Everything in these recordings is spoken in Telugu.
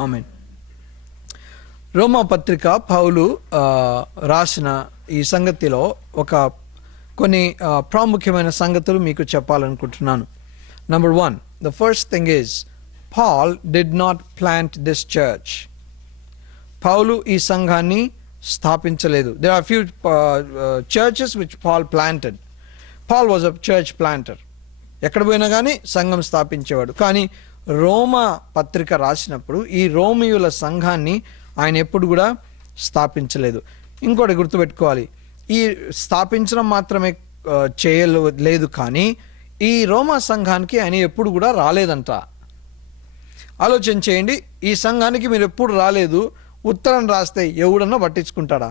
ఆమెన్. రోమా పత్రిక పౌలు రాసిన ఈ సంగతిలో కొన్ని ప్రాముఖ్యమైన సంగతులు మీకు చెప్పాలనుకుంటున్నాను. Number 1, the first thing is Paul did not plant this church. పౌలు ఈ సంఘాన్ని స్థాపించలేదు. There are few churches which Paul planted. Paul was a church planter. ఎక్కడ పోయినా కానీ సంఘం స్థాపించేవాడు. కానీ రోమా పత్రిక రాసినప్పుడు ఈ రోమియుల సంఘాన్ని ఆయన ఎప్పుడు కూడా స్థాపించలేదు. ఇంకోటి గుర్తుపెట్టుకోవాలి, ఈ స్థాపించడం మాత్రమే చేయలేదు, కానీ ఈ రోమా సంఘానికి ఆయన ఎప్పుడు కూడా రాలేదంట. ఆలోచన చేయండి, ఈ సంఘానికి మీరు ఎప్పుడు రాలేదు, ఉత్తరం రాస్తే ఎవడన్నా పట్టించుకుంటాడా?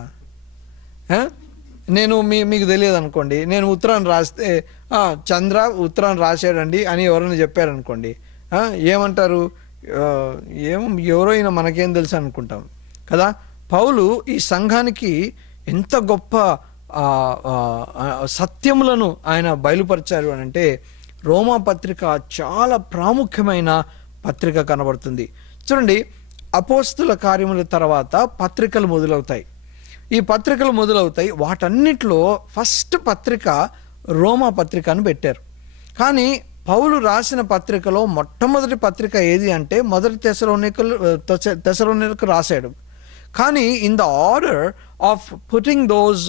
నేను మీకు తెలియదు అనుకోండి, నేను ఉత్తరం రాస్తే చంద్ర ఉత్తరం రాశాడండి అని ఎవరైనా చెప్పారనుకోండి, ఏమంటారు? ఎవరో అయినా మనకేం తెలుసు అనుకుంటాం కదా. పౌలు ఈ సంఘానికి ఎంత గొప్ప సత్యములను ఆయన బయలుపరిచారు అని అంటే, రోమా పత్రిక చాలా ప్రాముఖ్యమైన పత్రిక కనబడుతుంది. చూడండి, అపోస్తుల కార్యముల తర్వాత పత్రికలు మొదలవుతాయి. ఈ పత్రికలు మొదలవుతాయి, వాటన్నిటిలో ఫస్ట్ పత్రిక రోమా పత్రిక అని పెట్టారు. కానీ పౌలు రాసిన పత్రికలో మొట్టమొదటి పత్రిక ఏది అంటే మొదటి తెసలోనికలకు రాశాడు. కానీ in the order of putting those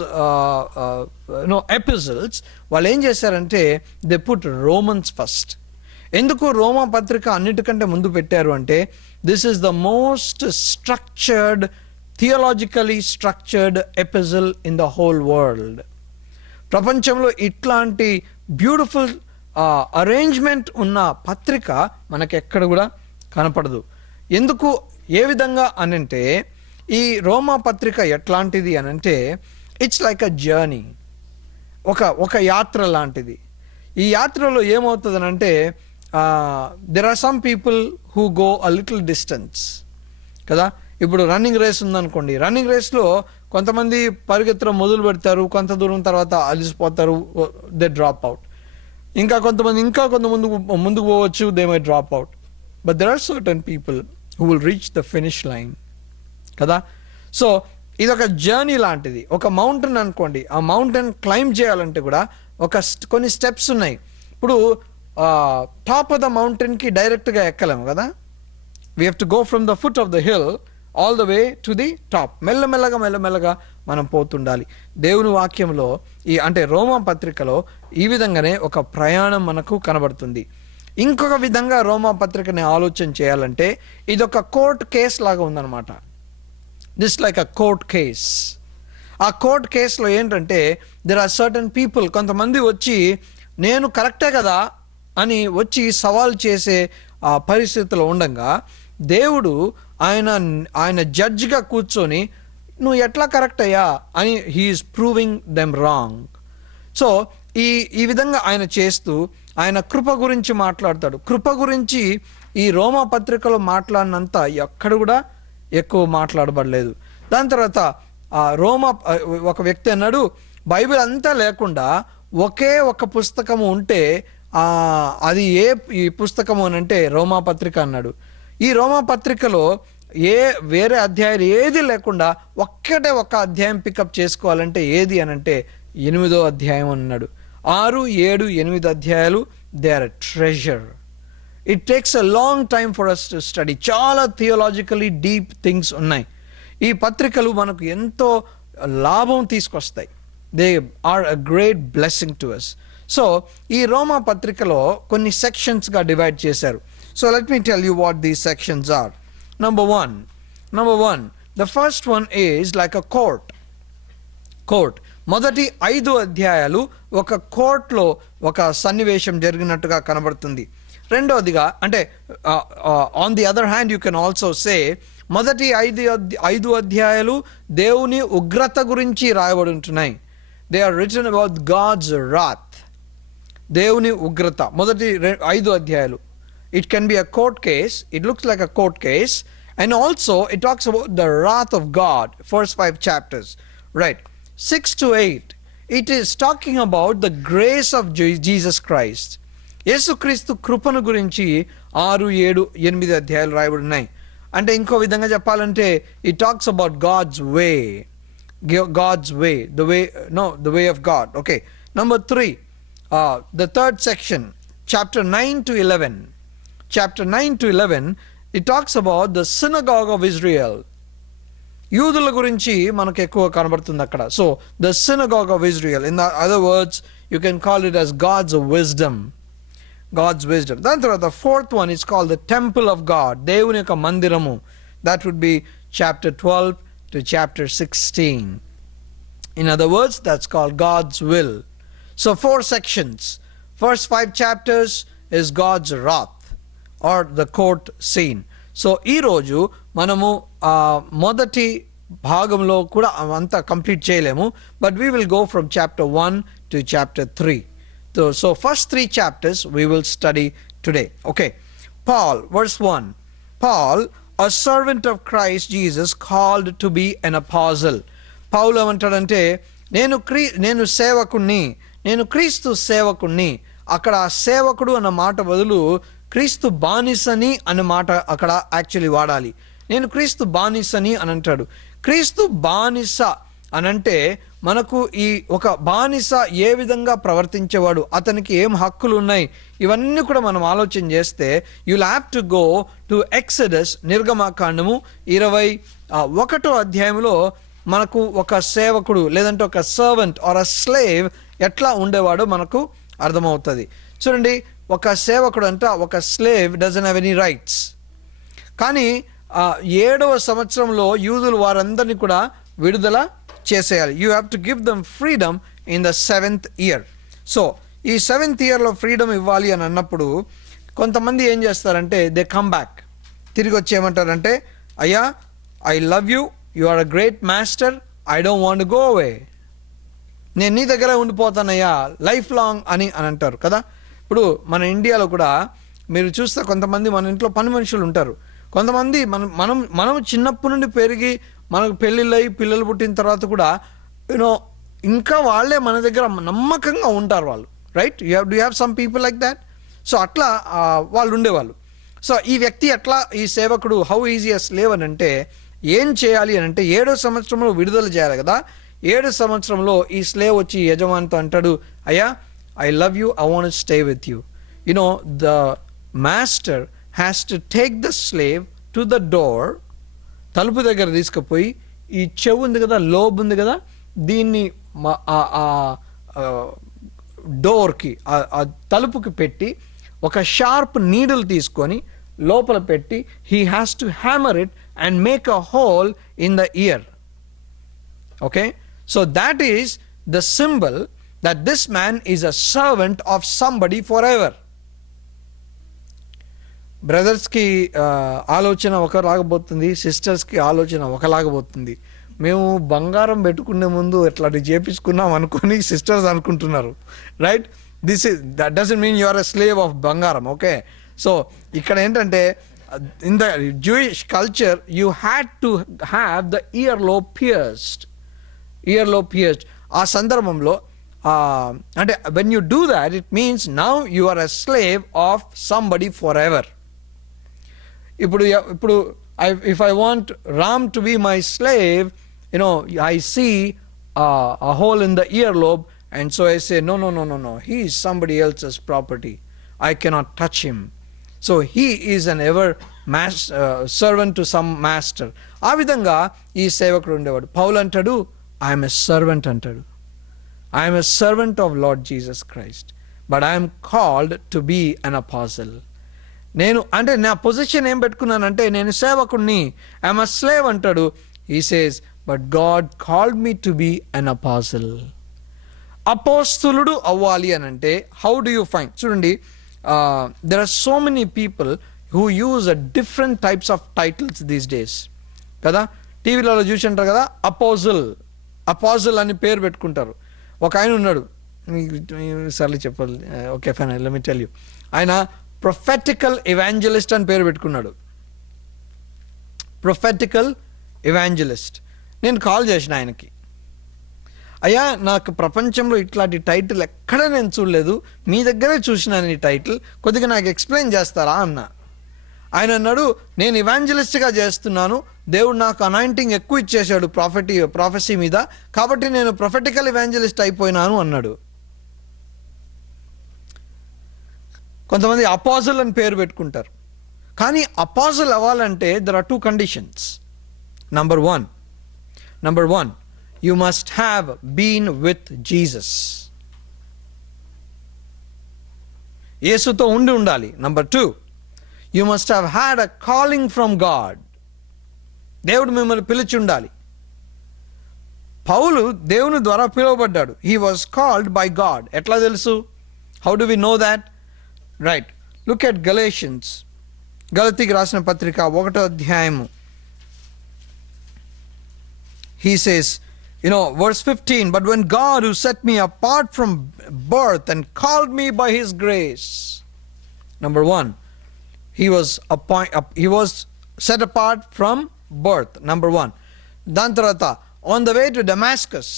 episodes వాళ్ళు ఏం చేశారంటే దే పుట్ రోమన్స్ ఫస్ట్. ఎందుకు రోమా పత్రిక అన్నిటికంటే ముందు పెట్టారు అంటే, this is the most structured, theologically structured episode in the whole world. ప్రపంచంలో ఇట్లాంటి బ్యూటిఫుల్ అరేంజ్మెంట్ ఉన్న పత్రిక మనకి ఎక్కడ కూడా కనపడదు. ఎందుకు, ఏ విధంగా అనంటే, ఈ రోమా పత్రిక ఎట్లాంటిది అనంటే, ఇట్స్ లైక్ అ జర్నీ, ఒక యాత్ర లాంటిది. ఈ యాత్రలో ఏమవుతుంది అనంటే, there are some people who go a little distance కదా. ఇప్పుడు రన్నింగ్ రేస్ ఉందనుకోండి, రన్నింగ్ రేస్లో కొంతమంది పరిగెత్తడం మొదలు పెడతారు, కొంత దూరం తర్వాత అలిసిపోతారు, దే డ్రాప్ అవుట్. ఇంకా కొంతమంది ముందుకు పోవచ్చు, they may drop out. But there are certain people who will reach the finish line కదా. సో ఇదొక జర్నీ లాంటిది. ఒక మౌంటైన్ అనుకోండి, ఆ మౌంటైన్ క్లైంబ్ చేయాలంటే కూడా కొన్ని స్టెప్స్ ఉన్నాయి. ఇప్పుడు టాప్ ఆఫ్ ద మౌంటైన్కి డైరెక్ట్గా ఎక్కలేము కదా. We have to go from the foot of the hill all the way to the top. మెల్లమెల్లగా మనం పోతుండాలి. దేవుని వాక్యంలో అంటే రోమా పత్రికలో ఈ విధంగానే ఒక ప్రయాణం మనకు కనబడుతుంది. ఇంకొక విధంగా రోమా పత్రికని ఆలోచన చేయాలంటే, ఇదొక కోర్ట్ కేస్ లాగా ఉందన్నమాట. This like a court case. ఆ కోర్ట్ కేసులో ఏంటంటే, దెర్ ఆర్ సర్టన్ పీపుల్, కొంతమంది వచ్చి నేను కరెక్టే కదా అని వచ్చి సవాల్ చేసే పరిస్థితిలో ఉండగా, దేవుడు ఆయన జడ్జిగా కూర్చొని నువ్వు ఎట్లా కరెక్ట్ అయ్యా అని he's proving them wrong. So ఈ విధంగా ఆయన చేస్తూ ఆయన కృప గురించి మాట్లాడతాడు. కృప గురించి ఈ రోమా పత్రికలో మాట్లాడినంత ఎక్కడ కూడా ఎక్కువ మాట్లాడబడలేదు. దాని తర్వాత ఒక వ్యక్తి అన్నాడు, బైబిల్ అంతా లేకుండా ఒకే ఒక పుస్తకము ఉంటే అది ఈ పుస్తకము అని అంటే రోమా పత్రిక అన్నాడు. ఈ రోమా పత్రికలో వేరే అధ్యాయాలు ఏది లేకుండా ఒక అధ్యాయం పికప్ చేసుకోవాలంటే ఏది అనంటే 8వ అధ్యాయం అన్నాడు. 6, 7, 8 అధ్యాయాలు they are a treasure. It takes a long time for us to study. చాలా థియోలాజికలీ డీప్ థింగ్స్ ఉన్నాయి. ఈ పత్రికలు మనకు ఎంతో లాభం తీసుకొస్తాయి. They are a great blessing to us. So ఈ రోమా పత్రికలో కొన్ని సెక్షన్స్గా డివైడ్ చేశారు. So let me tell you what these sections are. Number one, the first one is like a court. మొదటి 5 అధ్యాయాలు ఒక కోర్టులో ఒక సన్నివేశం జరిగినట్టుగా కనబడుతుంది. రెండవదిగా అంటే on the other hand you can also say, మొదటి 5 అధ్యాయాలు దేవుని ఉగ్రత గురించి రాయబడి ఉంటున్నాయి. They are written about God's wrath. దేవుని ఉగ్రత మొదటి 5 అధ్యాయాలు. It can be a court case. It looks like a court case. And also, it talks about the wrath of God, first 5 chapters. Right. 6 to 8, it is talking about the grace of Jesus Christ. యేసుక్రీస్తు కృపను గురించి 6, 7, 8 అధ్యాయాలు రాయబడి ఉన్నాయి. అంటే ఇంకో విధంగా చెప్పాలంటే it talks about God's way. God's way, the way of God. Okay, number 3, the third section, chapter 9 to 11. Chapter 9 to 11, it talks about the synagogue of Israel. యూదుల గురించి మనకు ఎక్కువ కనబడుతుంది అక్కడ. So the synagogue of Israel, in other words you can call it as God's wisdom. దాని తర్వాత the fourth one is called the temple of God, దేవుని యొక్క మందిరము. That would be chapter 12 to chapter 16. In other words, that's called God's will. So 4 sections. First 5 chapters is God's wrath or the court scene. So ఈరోజు మనము మొదటి భాగంలో కూడా అంతా కంప్లీట్ చేయలేము, but we will go from chapter 1 to chapter 3. So first 3 chapters we will study today. Okay, Paul, verse 1. Paul, a servant of Christ Jesus, called to be an apostle. పౌలు ఏమంటాడంటే నేను సేవకుణ్ణి, నేను క్రీస్తు సేవకుణ్ణి. అక్కడ సేవకుడు అన్న మాట బదులు క్రీస్తు బానిసని అనే మాట అక్కడ యాక్చువల్లీ వాడాలి. నేను క్రీస్తు బానిసని అని అంటాడు. క్రీస్తు బానిస అనంటే మనకు ఈ ఒక బానిస ఏ విధంగా ప్రవర్తించేవాడు, అతనికి ఏం హక్కులు ఉన్నాయి, ఇవన్నీ కూడా మనం ఆలోచన చేస్తే you'll have to go to Exodus, నిర్గమాకాండము 21వ అధ్యాయంలో మనకు ఒక సేవకుడు లేదంటే ఒక సర్వెంట్ ఆర్ అ స్లేవ్ ఎట్లా ఉండేవాడో మనకు అర్థమవుతుంది. చూడండి, ఒక సేవకుడు అంటే ఒక slave doesn't have any rights. కానీ 7వ సంవత్సరంలో యూదులు వారందరినీ కూడా విడుదల చేసేయాలి. You have to give them freedom in the 7th year. So ఈ 7th yearలో ఫ్రీడమ్ ఇవ్వాలి అని అన్నప్పుడు కొంతమంది ఏం చేస్తారంటే దే కమ్ బ్యాక్, తిరిగి వచ్చి ఏమంటారంటే, అయ్యా I love you, you are a great master, I don't want go away, నేను నీ దగ్గర ఉండిపోతానయ్యా లైఫ్ లాంగ్ అని అంటారు కదా. ఇప్పుడు మన ఇండియాలో కూడా మీరు చూస్తే కొంతమంది మన ఇంట్లో పని మనుషులు ఉంటారు. కొంతమంది మనం చిన్నప్పటి నుండి పెరిగి మనకు పెళ్ళిళ్ళయి పిల్లలు పుట్టిన తర్వాత కూడా ఇంకా వాళ్ళే మన దగ్గర నమ్మకంగా ఉంటారు వాళ్ళు, right? Do have some people like that. So అట్లా వాళ్ళు ఉండేవాళ్ళు. సో ఈ వ్యక్తి ఎట్లా, ఈ సేవకుడు హౌ ఈజీ అ స్లేవ్ అని అంటే ఏం చేయాలి అని అంటే 7వ సంవత్సరంలో విడుదల చేయాలి కదా. 7వ సంవత్సరంలో ఈ స్లేవ్ వచ్చి యజమానితో అంటాడు, అయ్యా I love you, I want to stay with you. The master has to take the slave to the door, తలుపు దగ్గర తీసుకుపోయి ఈ చెవు ఉంది కదా, లోబ్ ఉంది కదా, దీన్ని డోర్కి ఆ తలుపుకి పెట్టి ఒక షార్ప్ నీడిల్ తీసుకొని లోపల పెట్టి he has to hammer it and make a whole in the year. Okay, so that is the symbol that this man is a servant of somebody forever. బ్రదర్స్కి ఆలోచన ఒకలాగబోతుంది, సిస్టర్స్కి ఆలోచన ఒకలాగబోతుంది. మేము బంగారం పెట్టుకునే ముందు ఎట్లా చేపించుకున్నాం అనుకొని సిస్టర్స్ అనుకుంటున్నారు, right? That doesn't mean you are a slave of బంగారం. ఓకే, సో ఇక్కడ ఏంటంటే in the Jewish culture you had to have the ear lobe pierced. ఆ సందర్భంలో అంటే when you do that, it means now you are a slave of somebody forever. ఇప్పుడు if I want Ram to be my slave, I see a hole in the earlobe, and so I say no, he is somebody else's property, I cannot touch him. So he is an ever servant to some master. ఆ విధంగా ఈ సేవకుడు ఉండేవాడు. పౌలు అంటాడు, I am a servant అంటాడు. I am a servant of Lord Jesus Christ, but I am called to be an apostle. అంటే నా పొజిషన్ ఏం పెట్టుకున్నానంటే నేను సేవకుణ్ణి, I am a slave అంటాడు. He says, but God called me to be an apostle. అపోస్తులుడు అవ్వాలి అని అంటే how do you find? చూడండి, there are so many people who use different types of titles these days కదా. టీవీలలో చూసి అంటారు కదా, అపోజిల్ అని పేరు పెట్టుకుంటారు. ఒక ఆయన ఉన్నాడు, సర్లే చెప్పాలి, okay fine, let me tell you. ఆయన ప్రొఫెటికల్ ఎవాంజలిస్ట్ అని పేరు పెట్టుకున్నాడు. Prophetical evangelist. నేను కాల్ చేసిన ఆయనకి, అయ్యా నాకు ప్రపంచంలో ఇట్లాంటి టైటిల్ ఎక్కడ నేను చూడలేదు, మీ దగ్గరే చూసినాను ఈ టైటిల్, కొద్దిగా నాకు ఎక్స్ప్లెయిన్ చేస్తారా అన్న. ఆయన అన్నాడు, నేను ఇవాంజలిస్ట్గా చేస్తున్నాను, దేవుడు నాకు అనాయింటింగ్ ఎక్కువ ఇచ్చేశాడు ప్రాఫెసీ మీద, కాబట్టి నేను ప్రొఫెటికల్ ఇవాంజలిస్ట్ అయిపోయినాను అన్నాడు. కొంతమంది అపాజిల్ అని పేరు పెట్టుకుంటారు. కానీ అపాజిల్ అవ్వాలంటే there are 2 conditions. Number one, you must have been with Jesus. యేసుతో ఉండాలి. Number 2, you must have had a calling from God. దేవుడు మిమ్మల్ని పిలిచి ఉండాలి. పౌలు దేవుని ద్వారా పిలువబడ్డాడు. He was called by God. ఎట్లా తెలుసు? How do we know that? Right, look at Galatians. గలతీకి రాసిన పత్రిక 1వ అధ్యాయము. He says, verse 15, but when God, who set me apart from birth and called me by his grace. Number 1, he was set apart from birth. Number 1. Dan tarata, on the way to Damascus,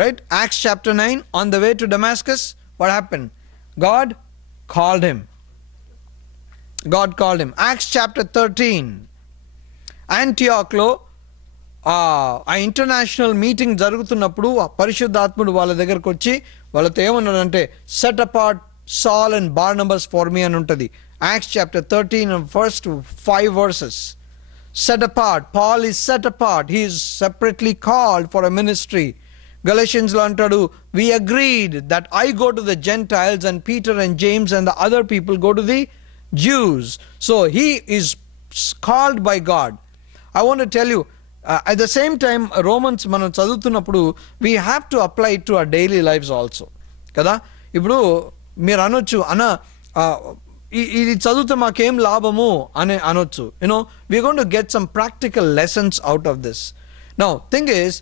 right? Acts chapter 9, on the way to Damascus, what happened? God called him. Acts chapter 13, Antioch lo ఆ ఇంటర్నేషనల్ మీటింగ్ జరుగుతున్నప్పుడు పరిశుద్ధాత్ముడు వాళ్ళ దగ్గరకు వచ్చి వాళ్ళతో ఏమన్నాడంటే, సెట్ అపార్ట్ సాల్ అండ్ బార్నబస్ ఫర్ మీ అని ఉంటుంది. Acts chapter 13 first 5 verses. Set apart, Paul is set apart. He is separately called for a ministry. Galatians lo antadu, we agreed that I go to the Gentiles and Peter and James and the other people go to the Jews. So he is called by God. I want to tell you, at the same time, Romans మనం చదువుతున్నప్పుడు we have to apply it to our daily lives also. కదా, ఇప్పుడు మీరు అనొచ్చు, ఇది చదివితే మాకేం లాభము అని అనొచ్చు. we're going to get some practical lessons out of this. Now, thing is,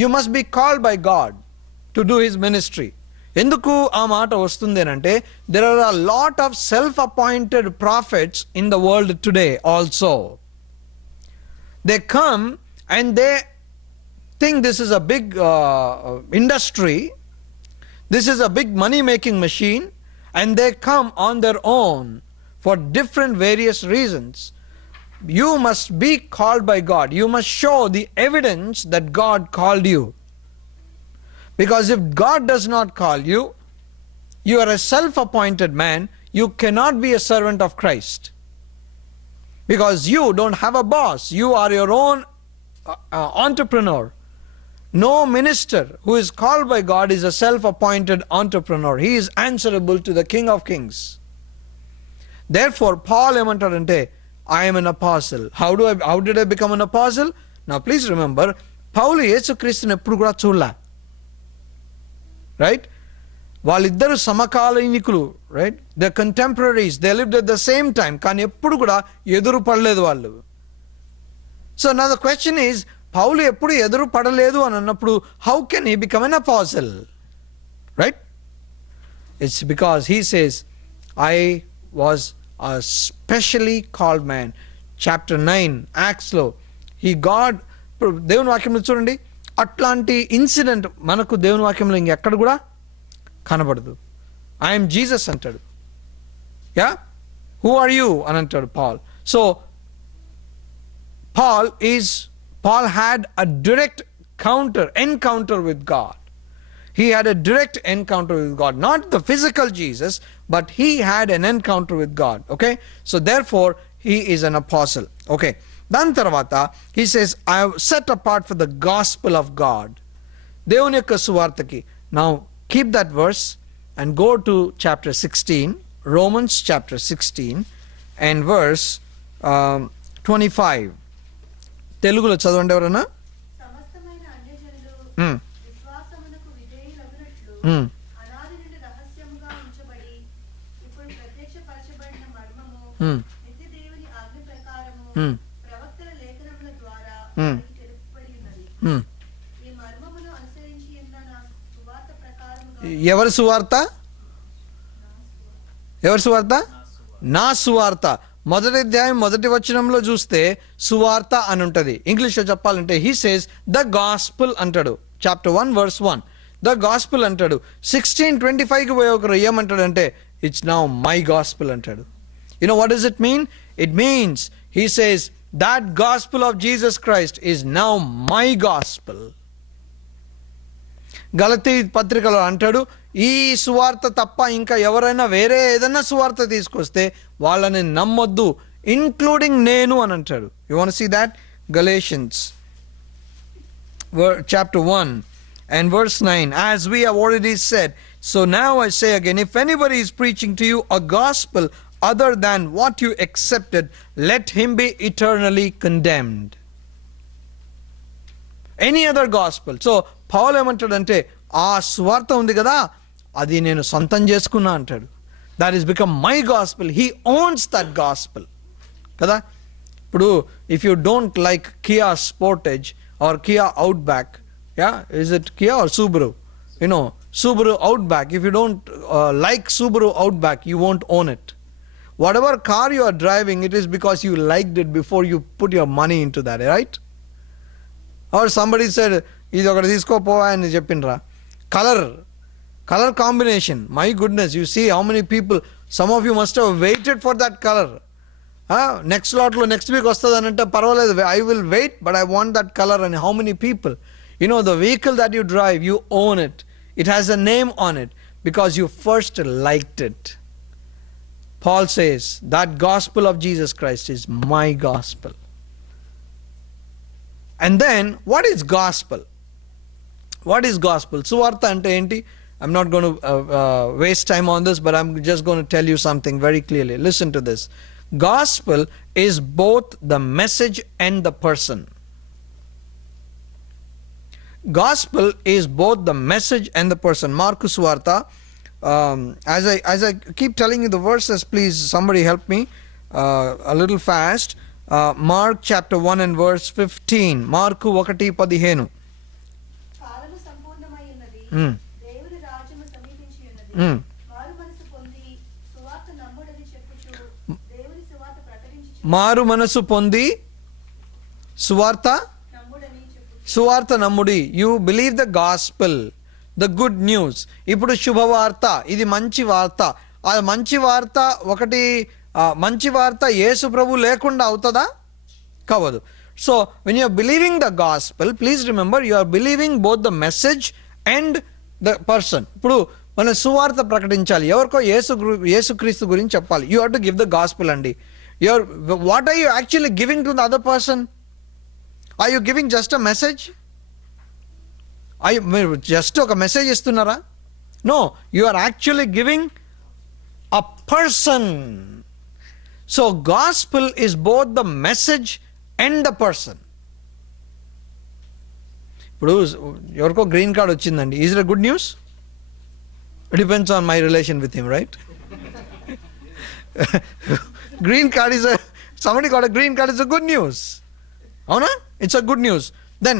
you must be called by God to do his ministry. ఎందుకు ఆ మాట వస్తుంది అంటే, there are a lot of self-appointed prophets in the world today also. They come and they think this is a big industry, this is a big money making machine, and they come on their own for different various reasons. You must be called by God. You must show the evidence that God called you. Because if God does not call you, you are a self-appointed man, you cannot be a servant of Christ. Because you don't have a boss, you are your own entrepreneur. No minister who is called by God is a self-appointed entrepreneur. He is answerable to the King of Kings. Therefore, Paul ఏమంటాడంటే, I am an apostle. How did I become an apostle? Now please remember, పౌలు యేసుక్రీస్తుని ఎప్పుడు కూడా చూడలే. రైట్, వాళ్ళిద్దరు సమకాలీనికులు. Right, the contemporaries, they lived at the same time. కానీ ఎప్పుడు కూడా ఎదురు పడలేదు వాళ్ళు. So now the question is, పౌలు ఎప్పుడు ఎదురు పడలేదు అని అన్నప్పుడు how can he become an apostle? Right? It's because he says, I was a specially called man. Chapter 9 Acts లో దేవుని వాక్యంలో చూడండి, అట్లాంటి ఇన్సిడెంట్ మనకు దేవుని వాక్యంలో ఇంకెక్కడ కూడా కనబడదు. ఐఎమ్ జీసస్ అంటాడు. యా, హూ ఆర్ యూ అని అంటాడు Paul. So Paul had a direct encounter with God. He had a direct encounter with God, not the physical Jesus, but he had an encounter with God. Okay, so therefore he is an apostle. Okay, dan tarvata he says, I have set apart for the gospel of God. Devuni yokka suvartaki. Now keep that verse and go to chapter 16, Romans chapter 16 and verse 25. తెలుగులో చదవండి ఎవరన్నా. సమస్తమైన అన్యజనులు విశ్వాసమునకు విధేయులగునట్లు అనాది నుండి రహస్యముగా ఉంచబడి ఇప్పుడు ప్రత్యక్షపరచబడిన మర్మము నిత్య దేవుని ఆజ్ఞ ప్రకారము ప్రవక్తల లేఖనముల ద్వారా తెలుపబడి ఉన్నది. ఈ మర్మమును అనుసరించి ఉన్న నా సువార్త ప్రకారముగా. ఎవరి సువార్త? నా సువార్త. మొదటి అధ్యాయం మొదటి వచనంలో చూస్తే సువార్త అని ఉంటుంది. ఇంగ్లీష్లో చెప్పాలంటే హీ సేస్ ద గాస్పుల్ అంటాడు. చాప్టర్ 1 verse 1 ద గాస్పుల్ అంటాడు. 16:25కి పోయి ఒకరు ఏమంటాడంటే ఇట్స్ నౌ మై గాస్పుల్ అంటాడు. What does it mean? It means, he says, that gospel of Jesus Christ is now my gospel. గలతీ పత్రికలో అంటాడు, ఈ సువార్త తప్ప ఇంకా ఎవరైనా వేరే ఏదైనా సువార్త తీసుకొస్తే వాళ్ళని నమ్మొద్దు, ఇంక్లూడింగ్ నేను అని అంటాడు. You want see that? Galatians chapter 1 and verse 9, as we have already said, so now I say again, if anybody is preaching to you a gospel other than what you accepted, let him be eternally condemned. Any other gospel. So పౌలు ఏమంటాడంటే, ఆ స్వార్థ ఉంది కదా, అది నేను సొంతం చేసుకున్నా అంటాడు. That is become my gospel. He owns that gospel కదా. ఇప్పుడు if you don't like Kia Sportage or Kia Outback, yeah, is it Kia or Subaru? You know, Subaru Outback. If you don't like Subaru Outback, you won't own it. Whatever car you are driving, it is because you liked it before you put your money into that, right? Or somebody said, ఇది ఒకటి తీసుకోపోవా అని చెప్పిండ్రా. Color combination, my goodness, you see how many people, some of you must have waited for that color. Next lot lo next week వస్తుంది అని అంటే పర్వాలేదు, I will wait, but I want that color. And how many people, you know, the vehicle that you drive, you own it. It has a name on it because you first liked it. Paul says that gospel of Jesus Christ is my gospel. And then what is gospel? What is gospel? Suvartha ante enti? I'm not going to waste time on this, but I'm just going to tell you something very clearly. Listen to this. Gospel is both the message and the person. Gospel is both the message and the person. Marku Suvartha. As I keep telling you the verses, please somebody help me a little fast. Mark chapter 1 and verse 15. Marku 1:15. కాలము సంపూర్ణమై ఉన్నది, దేవుని రాజ్యము సమీపించి ఉన్నది, మారు మనసు పొంది సువార్త నమ్ముడని చెప్పుచు దేవుని సువార్త ప్రకటించుచు, మారు మనసు పొంది సువార్త నమ్ముడి. You believe the gospel, the good news. ఇప్పుడు శుభవార్త, ఇది మంచి వార్త. ఆ మంచి వార్త ఒకటి, మంచి వార్త యేసు ప్రభు లేకుండా అవుతుందా? కావదు. So when you are believing the gospel, please remember, you are believing both the message and the person. ఇప్పుడు మన సువార్త ప్రకటించాలి, ఎవరికో యేసుక్రీస్తు గురించి చెప్పాలి. You have to give the gospel అండి. What are you actually giving to the other person? Are you giving just a message? Are you just a message istunara? No, you are actually giving a person. So gospel is both the message and the person. ఇప్పుడు ఎవరికో గ్రీన్ కార్డ్ వచ్చిందండి. Is it a good news? It depends on my relation with him, right? Green card is somebody got a green card is a good news. Avuna? It's a good news. Then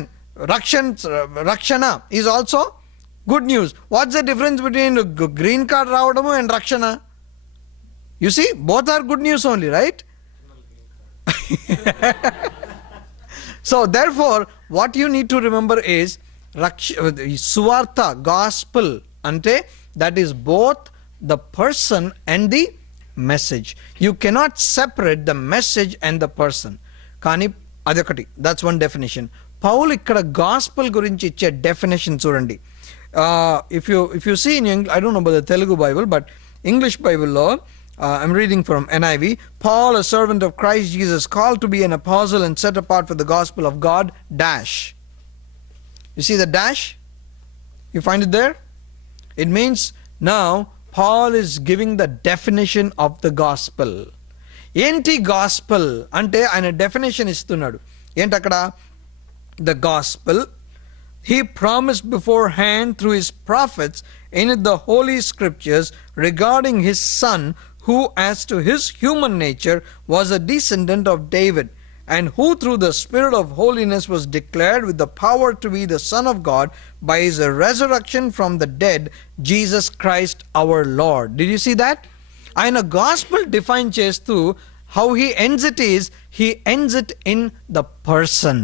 Rakshana is also good news. What's the difference between green card రావడము and Rakshana? You see, both are good news only, right? So therefore, what you need to remember is Suvartha, gospel, ante that is both the person and the message. You cannot separate the message and the person. Kani అదొకటి, దట్స్ వన్ డెఫినేషన్. పౌలు ఇక్కడ గాస్పల్ గురించి ఇచ్చే డెఫినేషన్ చూడండి. If you see in I don't know about the Telugu Bible, but English బైబిల్లో I'm reading from NIV. Paul, a servant of Christ Jesus, called to be an apostle and set apart for the gospel of God, dash. You see the dash? You find it there? It means now Paul is giving the definition of the gospel. ఏంటి గాస్పల్ అంటే ఆయన డెఫినేషన్ ఇస్తున్నాడు. ఏంటి అక్కడ? The gospel he promised beforehand through his prophets in the holy scriptures regarding his son, who as to his human nature was a descendant of David, and who through the spirit of holiness was declared with the power to be the Son of God by his resurrection from the dead, Jesus Christ our Lord. Did you see that? ఆయన గాస్పల్ డిఫైన్ చేస్తూ how he ends it is, he ends it in the person.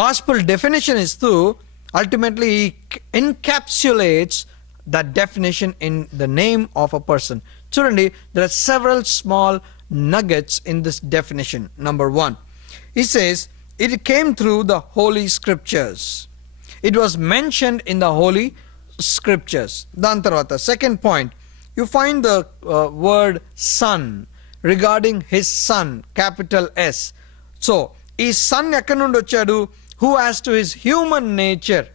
Gospel definition ఇస్తూ ultimately he encapsulates that definition in the name of a person. చూడండి, there are several small nuggets in this definition. Number one, he says it came through the holy scriptures. It was mentioned in the holy scriptures. దాని తర్వాత second point, you find the word son regarding his son, capital S. So ఈ son ఎక్కడి నుండి వచ్చాడు? who has to his human nature,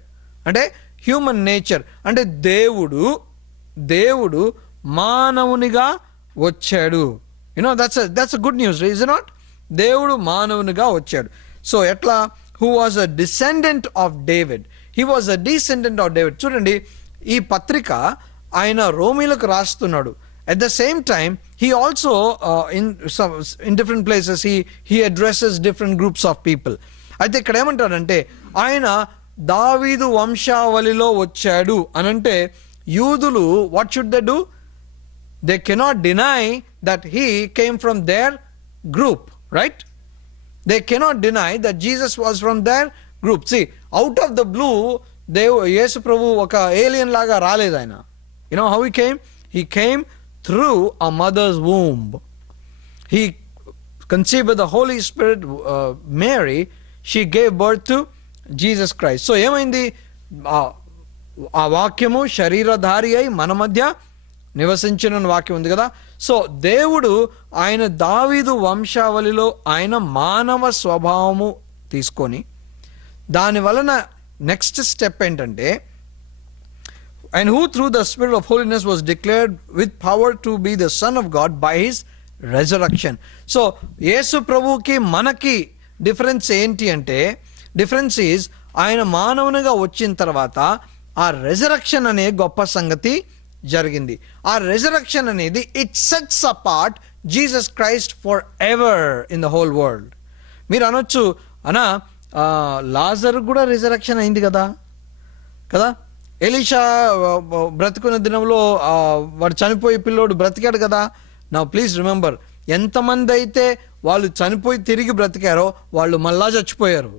అంటే హ్యూమన్ నేచర్ అంటే దేవుడు మానవునిగా వచ్చాడు. that's a good news, is it not? దేవుడు మానవునిగా వచ్చాడు. సో ఎట్లా? who was a descendant of David. he was a descendant of David. చూడండి, ఈ పత్రిక ఆయన రోమీలకు రాస్తున్నాడు. at the same time he also in different places he addresses different groups of people. అయితే ఇక్కడ ఏమంటాడంటే ఆయన దావీదు వంశావళిలో వచ్చాడు అనంటే యూదులు what should they do? they cannot deny that he came from their group, right? they cannot deny that Jesus was from their group. See, out of the blue యేసు ప్రభు ఒక ఏలియన్ లాగా రాలేదు ఆయన. you know how he came? he came through a mother's womb. he conceived with the Holy Spirit, Mary, she gave birth to Jesus Christ. So ఏమైంది? ఆ వాక్యము శరీరధారి అయి మన మధ్య నివసించిన వాక్యం ఉంది కదా. సో దేవుడు ఆయన దావీదు వంశావళిలో ఆయన మానవ స్వభావము తీసుకొని దాని వలన నెక్స్ట్ స్టెప్ ఏంటంటే and who through the spirit of holiness was declared with power to be the son of God by his resurrection. So యేసు ప్రభుకి మనకి డిఫరెన్స్ ఏంటి అంటే, డిఫరెన్స్ ఈజ్ ఆయన మానవునిగా వచ్చిన తర్వాత ఆ రెజరక్షన్ అనే గొప్ప సంగతి జరిగింది. ఆ రెజరక్షన్ అనేది it sets apart Jesus Christ for ever in the whole world. మీరు అనొచ్చు, అనా లాజర్ కూడా రిజరక్షన్ అయింది కదా. ఎలీషా బ్రతుకున్న దినంలో వాడు చనిపోయి పిల్లోడు బ్రతికాడు కదా. నౌ ప్లీజ్ రిమెంబర్, ఎంతమంది అయితే వాళ్ళు చనిపోయి తిరిగి బ్రతికారో వాళ్ళు మళ్ళా చచ్చిపోయారు.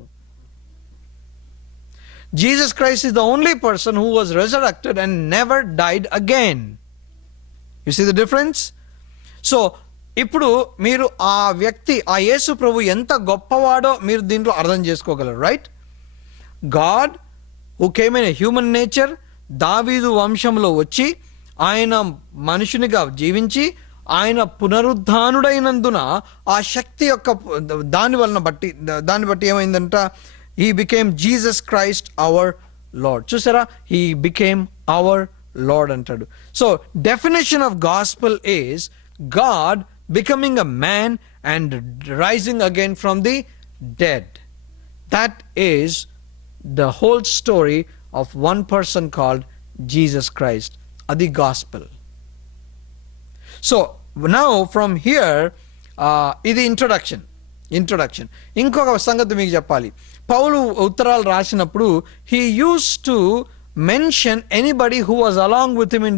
Jesus Christ is the only person who was resurrected and never died again. You see the difference? So ఇప్పుడు మీరు ఆ వ్యక్తి, ఆ యేసు ప్రభు ఎంత గొప్పవాడో మీరు దీంట్లో అర్థం చేసుకోగలరు, right? God who came in a human nature, దావీదు వంశంలో వచ్చి ఆయన మనుషునిగా జీవించి ఆయన పునరుద్ధానుడైనందున ఆ శక్తి యొక్క దాన్ని బట్టి ఏమైందంట? he became Jesus Christ our Lord. చూసారా, he became our Lord అంటాడు. So definition of gospel is God becoming a man and rising again from the dead. That is the whole story of one person called Jesus Christ. Adi gospel. So now from here ఇది ఇంట్రొడక్షన్. ఇంకొక సంగతి మీకు చెప్పాలి. పౌలు ఉత్తరాలు రాసినప్పుడు he used to mention anybody who was along with him in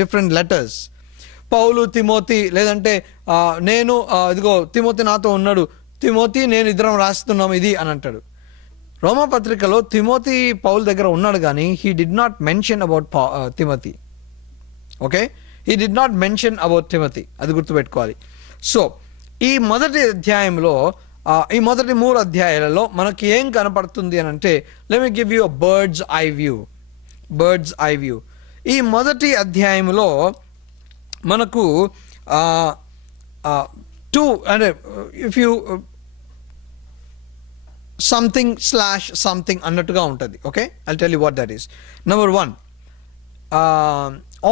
different letters. Paul Timothy, లేదంటే నేను ఇదిగో తిమోతి నాతో ఉన్నాడు, తిమోతి నేను ఇద్దరం రాస్తున్నాం ఇది అని అంటాడు. రోమపత్రికలో తిమోతి పౌలు దగ్గర ఉన్నాడు కానీ he did not mention about Timothy. Okay, he did not mention about Timothy. అది గుర్తుపెట్టుకోవాలి. సో ఈ మొదటి అధ్యాయంలో, ఈ మొదటి 3 అధ్యాయాలలో మనకి ఏం కనపడుతుంది అని అంటే, let me give you a bird's eye view. ఈ మొదటి అధ్యాయంలో మనకు అంటే ఇఫ్ యూ సంథింగ్ అన్నట్టుగా ఉంటుంది. Okay, I'll tell you what that is. Number 1,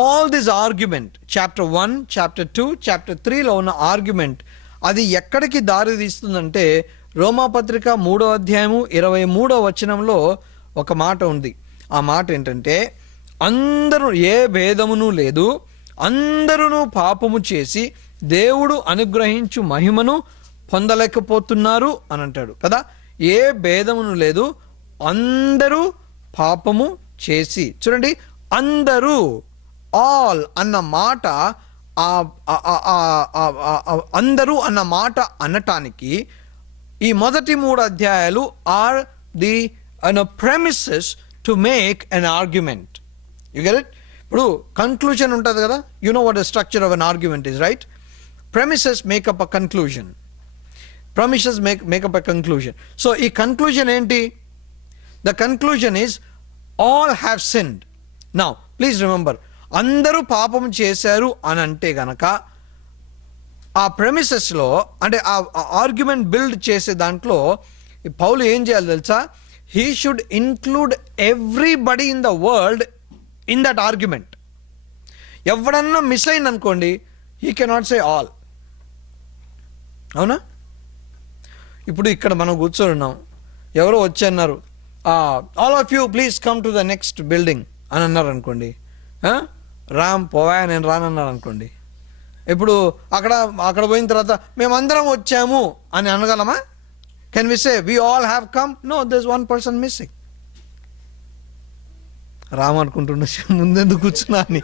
all this argument, chapter 1, chapter 2, chapter 3లో ఉన్న ఆర్గ్యుమెంట్ అది ఎక్కడికి దారి తీస్తుందంటే, రోమాపత్రిక 3వ అధ్యాయము 23వ వచనంలో ఒక మాట ఉంది. ఆ మాట ఏంటంటే, అందరూ ఏ భేదమును లేదు, అందరూ పాపము చేసి దేవుడు అనుగ్రహించు మహిమను పొందలేకపోతున్నారు అని అంటాడు కదా. ఏ భేదమును లేదు, అందరూ పాపము చేసి. చూడండి, అందరూ, ఆల్ అన్న మాట, అందరూ అన్న మాట అనటానికి ఈ మొదటి 3 అధ్యాయాలు are the premises to make an argument. You get it? ఇప్పుడు కన్క్లూజన్ ఉంటుంది కదా, you know what the structure of an argument is, right? Premises make up a conclusion. Premises make up a conclusion. So ఈ conclusion ఏంటి? The conclusion is all have sinned. Now please remember, అందరూ పాపం చేశారు అని అంటే గనక ఆ ప్రెమిసెస్లో అంటే ఆ ఆర్గ్యుమెంట్ బిల్డ్ చేసే దాంట్లో పౌలు ఏం చేయాలి తెలుసా? He should include everybody in the world in that argument. ఎవడన్నా మిస్ అయింది అనుకోండి, హీ కెనాట్ సే ఆల్. అవునా? ఇప్పుడు ఇక్కడ మనం కూర్చొని ఉన్నాం, ఎవరో వచ్చి అన్నారు, all of you please come to the next building అని అన్నారు అనుకోండి. రామ్ పోవా, నేను రానన్నారు అనుకోండి. ఇప్పుడు అక్కడ పోయిన తర్వాత మేమందరం వచ్చాము అని అనగలమా? Can we say we all have come? No, there is one person missing. Ram అనుకుంటుండే ముందెందుకు కూర్చున్నా అని,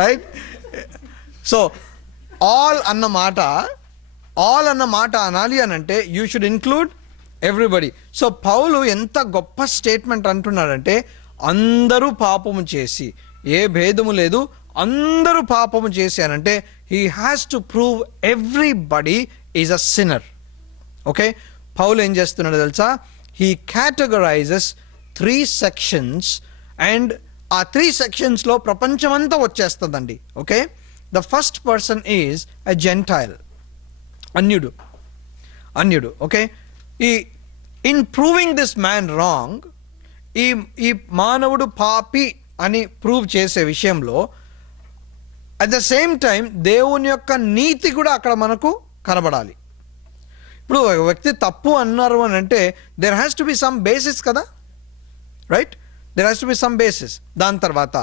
రైట్? సో ఆల్ అన్న మాట అనాలి అని అంటే you should include everybody. So పౌలు ఎంత గొప్ప స్టేట్మెంట్ అంటున్నాడంటే, అందరూ పాపము చేసి, ఏ భేదము లేదు, అందరూ పాపము చేశారంటే he has to prove everybody is a sinner. Okay, పౌలు ఏం చేస్తున్నాడు తెలుసా? హీ కేటగరైజెస్ 3 sections అండ్ ఆ 3 sectionsలో ప్రపంచమంతా వచ్చేస్తుందండి. Okay, the first person is a gentile, అన్యుడు. Okay, in proving this man wrong, ఈ మానవుడు పాపి అని ప్రూవ్ చేసే విషయంలో అట్ ద సేమ్ టైం దేవుని యొక్క నీతి కూడా అక్కడ మనకు కనబడాలి. ఇప్పుడు ఒక వ్యక్తి తప్పు అన్నారు అని అంటే there has to be some basis కదా, right? There has to be some basis. దాని తర్వాత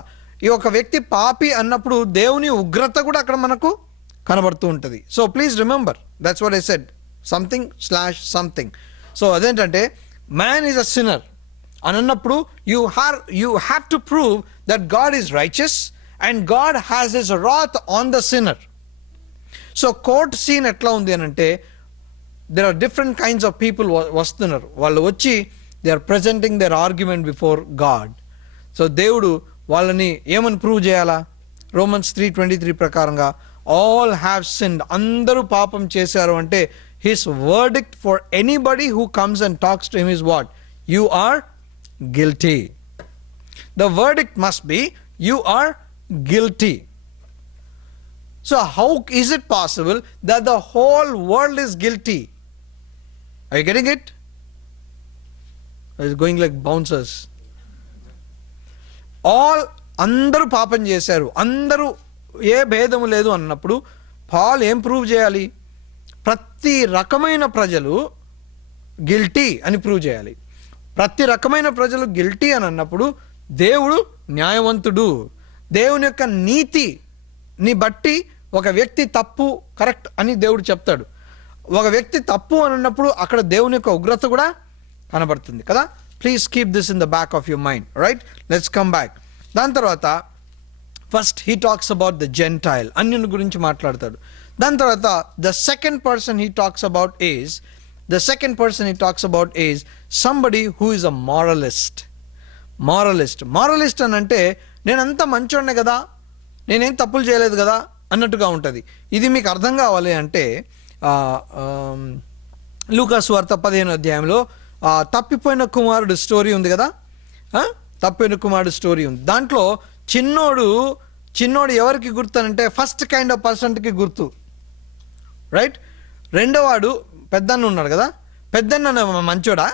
ఈ ఒక వ్యక్తి పాపి అన్నప్పుడు దేవుని ఉగ్రత కూడా అక్కడ మనకు కనబడుతూ ఉంటుంది. So please remember, that's what I said, something. So అదేంటంటే మ్యాన్ ఈజ్ అ సిన్నర్ అని అన్నప్పుడు you have to prove that God is righteous and God has his wrath on the sinner. So court scene ఎట్లా ఉంది అని అంటే, there are different kinds of people వస్తున్నారు. వాళ్ళు వచ్చి they are presenting their argument before God. So దేవుడు వాళ్ళని ఏమని ప్రూవ్ చేయాలా? రోమన్స్ 3:23 ప్రకారంగా ఆల్ హ్యావ్ సిన్డ్, అందరూ పాపం చేశారు అంటే his verdict for anybody who comes and talks to him is what? You are guilty. The verdict must be you are guilty. So how is it possible that the whole world is guilty? Are you getting it? It's going like bouncers. All అందరూ పాపం చేశారు, అందరూ ఏ భేదము లేదు అన్నప్పుడు పాల్ ఏం ప్రూవ్ చేయాలి? ప్రతి రకమైన ప్రజలు గిల్టీ అని ప్రూవ్ చేయాలి. ప్రతి రకమైన ప్రజలు గిల్టీ అని అన్నప్పుడు దేవుడు న్యాయవంతుడు. దేవుని యొక్క నీతిని బట్టి ఒక వ్యక్తి తప్పు కరెక్ట్ అని దేవుడు చెప్తాడు. ఒక వ్యక్తి తప్పు అని అన్నప్పుడు అక్కడ దేవుని యొక్క ఉగ్రత కూడా కనబడుతుంది కదా. Please keep this in the back of your mind, right? Let's come back. దాని తర్వాత first he talks about the gentile, అన్యుని గురించి మాట్లాడతాడు. దాని తర్వాత the second person he talks about is somebody who is a moralist అని అంటే నేనంతా మంచోడ్నే కదా, నేనేం తప్పులు చేయలేదు కదా అన్నట్టుగా ఉంటుంది. ఇది మీకు అర్థం కావాలి అంటే లూకా సువార్త 15వ అధ్యాయంలో తప్పిపోయిన కుమారుడు స్టోరీ ఉంది కదా. తప్పిపోయిన కుమారుడు స్టోరీ ఉంది. దాంట్లో చిన్నోడు ఎవరికి గుర్తు అంటే ఫస్ట్ కైండ్ ఆఫ్ పర్సన్కి గుర్తు, రైట్? రెండోవాడు పెద్దన్న ఉన్నాడు కదా. పెద్దన్న మంచోడా?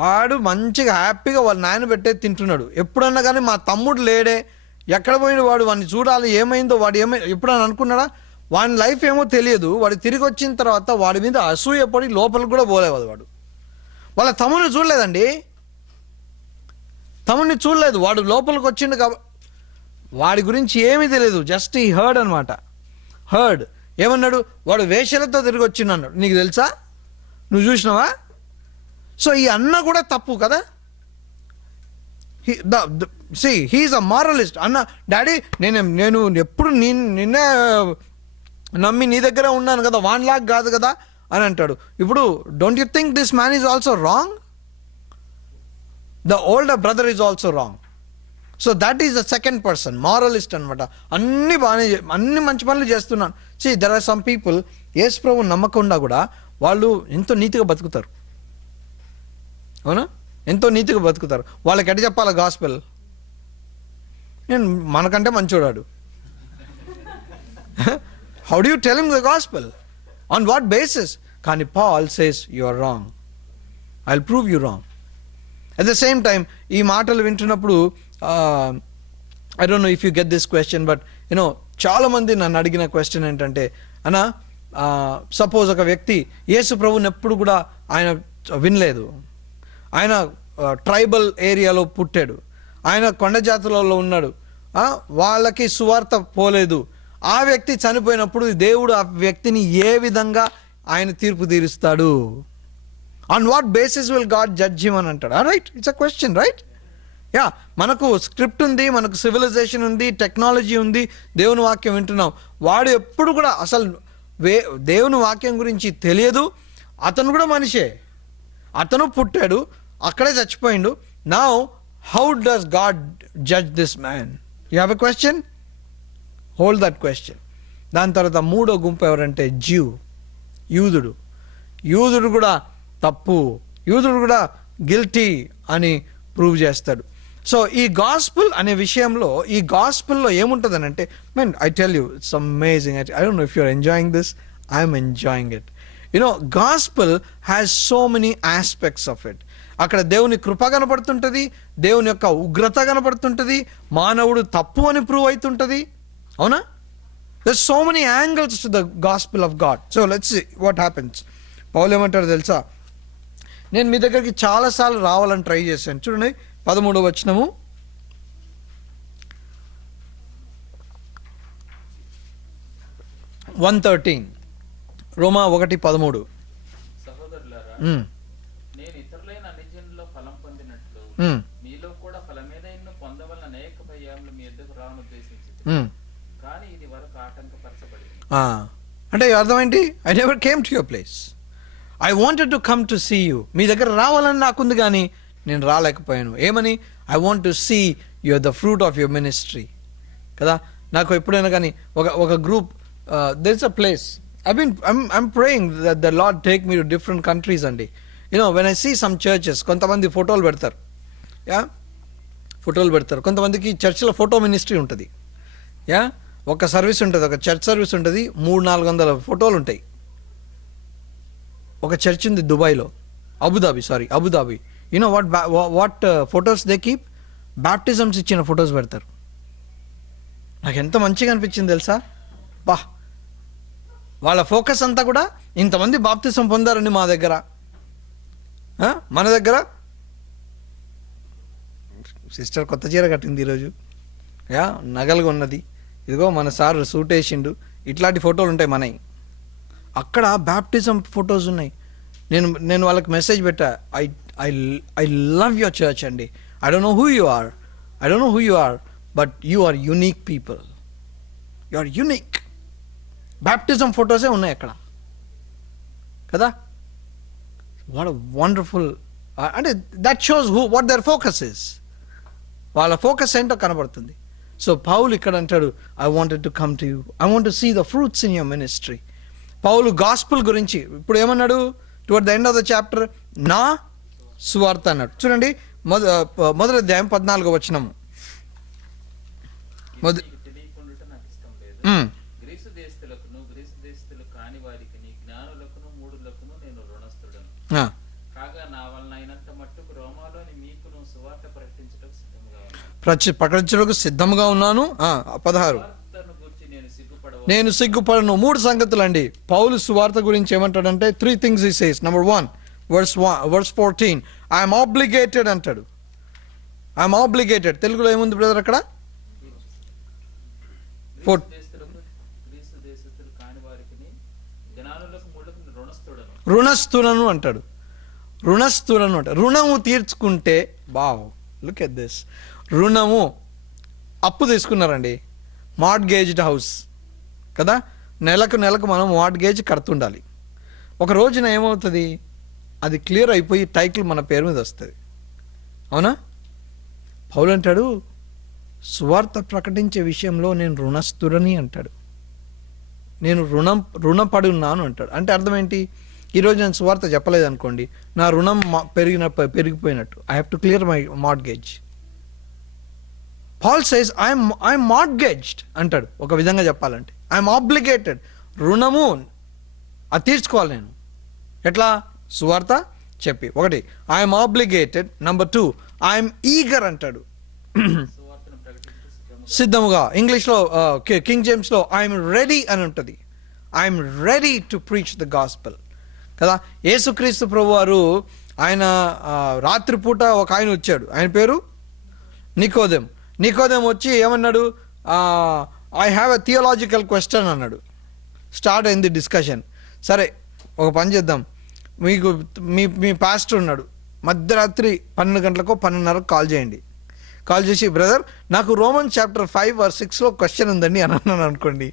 వాడు మంచిగా హ్యాపీగా వాళ్ళ నాయన పెట్టే తింటున్నాడు. ఎప్పుడన్నా కానీ మా తమ్ముడు లేడే, ఎక్కడ పోయిన వాడు, వాడిని చూడాలి, ఏమైందో, ఎప్పుడన్నా అనుకున్నాడా? వాడి లైఫ్ ఏమో తెలియదు. వాడు తిరిగి వచ్చిన తర్వాత వాడి మీద అసూయపడి లోపలికి కూడా పోలేవదు. వాడు వాళ్ళ తమ్ముడిని చూడలేదండి, తమ్ముడిని చూడలేదు. వాడు లోపలికి వచ్చిండు కాబట్టి వాడి గురించి ఏమీ తెలియదు, జస్ట్ ఈ హర్డ్ అనమాట. ఏమన్నాడు? వాడు వేషలతో తిరిగి వచ్చిండు అన్నాడు. నీకు తెలుసా? నువ్వు చూసినావా? సో ఈ అన్న కూడా తప్పు కదా. హీఈస్ అ మారలిస్ట్. అన్న డాడీ నేను ఎప్పుడు నిన్నే నమ్మి నీ దగ్గర ఉన్నాను కదా, వాన్లాగ్ కాదు కదా అని అంటాడు. ఇప్పుడు don't you think this man is also wrong? The older brother is also wrong. So that is the second person, moralist అనమాట. అన్ని బాగానే అన్ని మంచి పనులు చేస్తున్నాను. See there are some people యేసు ప్రభు నమ్మకుండా కూడా వాళ్ళు ఎంతో నీతిగా బతుకుతారు. అవునా? ఎంతో నీతిగా బతుకుతారు. వాళ్ళకి ఎట్ట చెప్పాలి గాస్పెల్? నేను మనకంటే మంచోడాడు. How do you tell him the gospel? On what basis? కానీ Paul says you are wrong, I will prove you wrong. At the same time ఈ మాటలు వింటున్నప్పుడు I don't know if you get this question, but you know చాలామంది నన్ను అడిగిన క్వశ్చన్ ఏంటంటే, అన్నా సపోజ్ ఒక వ్యక్తి యేసు ప్రభుని ఎప్పుడు కూడా ఆయన వినలేదు, ఆయన ట్రైబల్ ఏరియాలో పుట్టాడు, ఆయన కొండ జాతులలో ఉన్నాడు, వాళ్ళకి సువార్త పోలేదు, ఆ వ్యక్తి చనిపోయినప్పుడు దేవుడు ఆ వ్యక్తిని ఏ విధంగా ఆయన తీర్పు తీరుస్తాడు? On what basis will God judge him అని అంటాడు. Right, it's a question, right? Yeah, మనకు స్క్రిప్ట్ ఉంది, మనకు సివిలైజేషన్ ఉంది, టెక్నాలజీ ఉంది, దేవుని వాక్యం వింటున్నాం. వాడు ఎప్పుడు కూడా అసలు దేవుని వాక్యం గురించి తెలియదు. అతను కూడా మనిషే, అతను పుట్టాడు, అక్కడే చచ్చిపోయిండు. Now how does God judge this man? You have a question? Hold that question. దాని తర్వాత మూడో గుంపు ఎవరంటే యూదుడు. యూదుడు కూడా తప్పు, యూదుడు కూడా గిల్టీ అని ప్రూవ్ చేస్తాడు. సో ఈ గాస్పుల్ అనే విషయంలో, ఈ గాస్పుల్లో ఏముంటుందని అంటే, I tell you, it's amazing. I don't know if you are enjoying this, I'm enjoying it. You know gospel has so many aspects of it. అక్కడ దేవుని కృప కనపడుతుంటుంది, దేవుని యొక్క ఉగ్రత కనపడుతుంటుంది, మానవుడు తప్పు అని ప్రూవ్ అవుతుంటుంది. అవునా? There's so many angles to the gospel of God. So let's see what happens. పౌలు ఏమంటారు తెలుసా? నేను మీ దగ్గరికి చాలాసార్లు రావాలని ట్రై చేశాను. చూడండి 13వ వచనము. రోమా 1:13. సహోదరులారా, నేను ఇతరులైన అన్ని జనుల్లో ఫలం పొందినట్లు మీలో కూడా ఫలమేదైనా పొందవలన అనేక పర్యాయములు మీ యొద్దకు రావనుద్దేశించింది, కానీ ఇది వరకు ఆటంకపరచబడింది. అంటే అర్థం ఏంటి? I never came to your place, I wanted to come to see you. మీ దగ్గర రావాలని నాకుంది, కానీ నేను రాలేకపోయాను. ఏమని? I want to see your the fruit of your ministry. కదా, నాకు ఎప్పుడైనా కానీ ఒక group, there is a place, I'm praying that the Lord take me to different countries అండి. when I see some churches, కొంతమంది ఫోటోలు పెడతారు, ఫోటోలు పెడతారు. కొంతమందికి చర్చిలో ఫోటో మినిస్ట్రీ ఉంటుంది. ఒక సర్వీస్ ఉంటుంది, ఒక చర్చ్ సర్వీస్ ఉంటుంది, 300-400 ఫోటోలు ఉంటాయి. ఒక చర్చ్ ఉంది దుబాయ్లో, Abu Dhabi. What photos they keep? Baptisms ఇచ్చిన ఫొటోస్ పెడతారు. నాకు ఎంత మంచిగా అనిపించింది తెలుసా? వాళ్ళ ఫోకస్ అంతా కూడా ఇంతమంది బాప్తిజం పొందారండి మా దగ్గర. మన దగ్గర సిస్టర్ కొత్త చీర కట్టింది ఈరోజు, నగలుగా ఉన్నది, ఇదిగో మన సార్ సూట్ వేసిండు, ఇట్లాంటి ఫోటోలు ఉంటాయి మనవి. అక్కడ బ్యాప్టిజం ఫొటోస్ ఉన్నాయి. నేను వాళ్ళకి మెసేజ్ పెట్టా, ఐ లవ్ యువర్ చర్చ్ అండి. I don't know who you are, but you are unique people, you are unique. Baptism ఫొటోసే ఉన్నాయి అక్కడ కదా. వాట్ అ వండర్ఫుల్, అంటే that shows what their focus is. వాళ్ళ ఫోకస్ ఏంటో కనబడుతుంది. సో పౌలు ఇక్కడ అంటాడు, I wanted to come to you, I want to see the fruits in your ministry. పౌలు గాస్పుల్ గురించి ఇప్పుడు ఏమన్నాడు? Toward the end of the chapter, నా సువార్త అన్నాడు. చూడండి, మొదటి అధ్యాయం 14వ వచనం. తెలియకుండా నాకు ఇష్టం లేదు. గ్రీసు దేశస్తులకును గ్రీసు దేశస్తులు కాని వారికి జ్ఞానులకును మూఢులకును నేను రుణస్థుడను. కాగా నా వలన అయినంత మట్టుకు రోమాలోని మీకును సువార్త ప్రకటించడానికి సిద్ధముగా ఉన్నాను. 16, నేను సిగ్గుపడను. 3 సంగతులు అండి. పౌలు సువార్త గురించి ఏమంటాడంటే 3 things he says. Number 1, verse 14, I'm obligated అంటాడు. I'm obligated. తెలుగులో ఏముంది బ్రదర్ అక్కడ? రుణస్థులను అంటాడు. రుణము తీర్చుకుంటే, లుక్ ఎట్ దిస్, రుణము, అప్పు తీసుకున్నారండి, మార్ట్గేజ్డ్ హౌస్ కదా, నెలకు మనం మార్ట్గేజ్ కడుతుండాలి. ఒక రోజున ఏమవుతుంది, అది క్లియర్ అయిపోయి టైటిల్ మన పేరు మీద వస్తుంది. అవునా? పౌలు అంటాడు సువార్త ప్రకటించే విషయంలో నేను రుణస్థుడని అంటాడు. నేను రుణపడి ఉన్నాను అంటాడు. అంటే అర్థం ఏంటి? ఈరోజు నేను సువార్త చెప్పలేదు అనుకోండి, నా రుణం పెరిగిపోయినట్టు. I have to clear my mortgage. Paul says I'm mortgaged అంటాడు. ఒక విధంగా చెప్పాలంటే ఐఎమ్ ఆబ్లిగేటెడ్. రుణము అది తీర్చుకోవాలి నేను. ఎట్లా? సువార్త చెప్పి. ఒకటి I'm obligated. Number 2 I'm eager అంటాడు, సువార్తను ప్రకటించు సిద్ధముగా. ఇంగ్లీష్లో కింగ్ జేమ్స్లో ఐఎమ్ రెడీ అని ఉంటుంది. I'm ready to preach the gospel కదా. యేసుక్రీస్తు ప్రభు వారు ఆయన రాత్రిపూట ఒక ఆయన వచ్చాడు. ఆయన పేరు నికోదెం. నికోదెం వచ్చి ఏమన్నాడు? I have a theological question అన్నాడు. స్టార్ట్ అయింది డిస్కషన్. సరే ఒక పని చేద్దాం, మీకు మీ పాస్టర్ ఉన్నాడు, మధ్యరాత్రి 12 గంటలకు 12:30 కాల్ చేయండి. కాల్ చేసి బ్రదర్ నాకు రోమన్ చాప్టర్ 5-6లో క్వశ్చన్ ఉందండి అని అన్నాను అనుకోండి.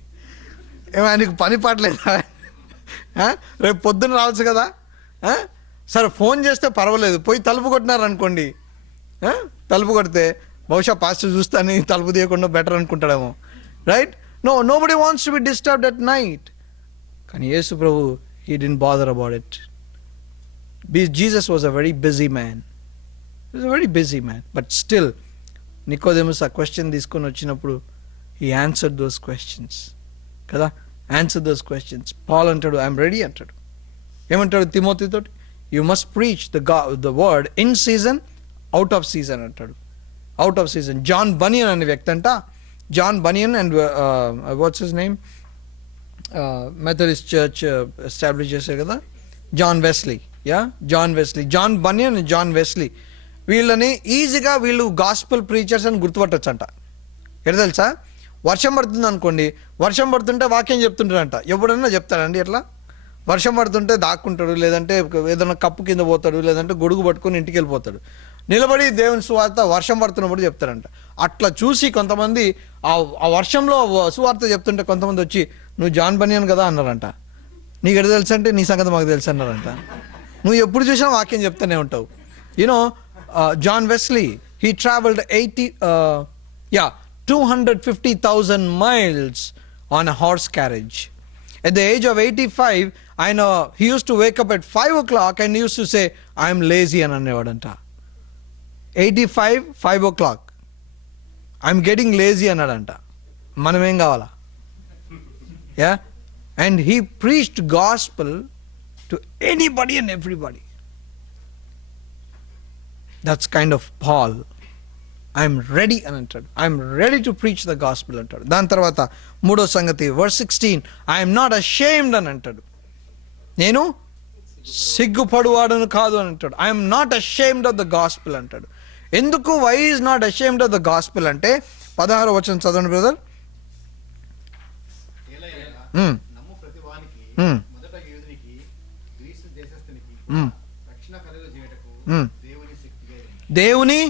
ఏమో ఆయనకు పని పాటలేదా? రేపు పొద్దున్న రావచ్చు కదా. సరే ఫోన్ చేస్తే పర్వాలేదు, పోయి తలుపు కొట్టినారు అనుకోండి. తలుపు కొడితే బహుశా పాస్టర్ చూస్తాను తలుపు తీయకుండా బెటర్ అనుకుంటాడేమో. Right? Nobody wants to be disturbed at night. కానీ యేసు ప్రభు he didn't bother about it. Jesus was a very busy man. He was a very busy man. But still, Nicodemus a question తీసుకొని వచ్చినప్పుడు he answered those questions. కదా? Answered those questions. Paul అంటాడు ఐఎమ్ రెడీ అంటాడు. ఏమంటాడు తిమోతితో? You must preach the word in season, out of season అంటాడు. Out of season. John Bunyan అనే వ్యక్తి అంట. John Bunyan and what's his name? Methodist church establish చేశారు కదా, John Wesley. John Bunyan and John Wesley వీళ్ళని ఈజీగా వీళ్ళు గాస్పెల్ ప్రీచర్స్ అని గుర్తుపట్టచ్చు అంట. ఎట్లా తెలుసా? వర్షం పడుతుంది అనుకోండి, వర్షం పడుతుంటే వాక్యం చెప్తుంటాడంట. ఎప్పుడన్నా చెప్తాడండి ఎట్లా? వర్షం పడుతుంటే దాక్కుంటాడు, లేదంటే ఏదైనా కప్పు కింద పోతాడు, లేదంటే గొడుగు పట్టుకొని ఇంటికి వెళ్ళిపోతాడు. నిలబడి దేవుని సువార్త వర్షం పడుతున్నప్పుడు చెప్తారంట. అట్లా చూసి కొంతమంది ఆ వర్షంలో సువార్త చెప్తుంటే కొంతమంది వచ్చి నువ్వు జాన్ బనియన్ కదా అన్నారంట. నీకు ఎక్కడ తెలుసు అంటే నీ సంగతి మాకు తెలుసు అన్నారంట. నువ్వు ఎప్పుడు చూసినా వాక్యం చెప్తూనే ఉంటావు. You know John Wesley he traveled 250,000 miles on a horse carriage. At the age of 85, I know he used to wake up at 5 o'clock and he used to say, I am lazy అని అనేవాడంట. 85, 5 o'clock. I'm getting lazy అన్నాడంట. మనం ఏం కావాలా? Yeah? And he preached gospel to anybody and everybody. That's kind of Paul. I'm ready అని అంటాడు. I'm ready to preach the gospel అంటాడు. దాని తర్వాత మూడో సంగతి verse 16, I am not ashamed అని అంటాడు. నేను సిగ్గుపడువాడను కాదు అని అంటాడు. I am not ashamed of the gospel అంటాడు. ఎందుకు? why is not ashamed of the gospel అంటే 16వ వచనం చదవండి బ్రదర్. నమ్ము ప్రతివానికి మొదట యూదునికి గ్రీసు దేశస్థునికి రక్షణ కలుగజేయుటకు దేవుని శక్తిగా ఉంది. దేవుని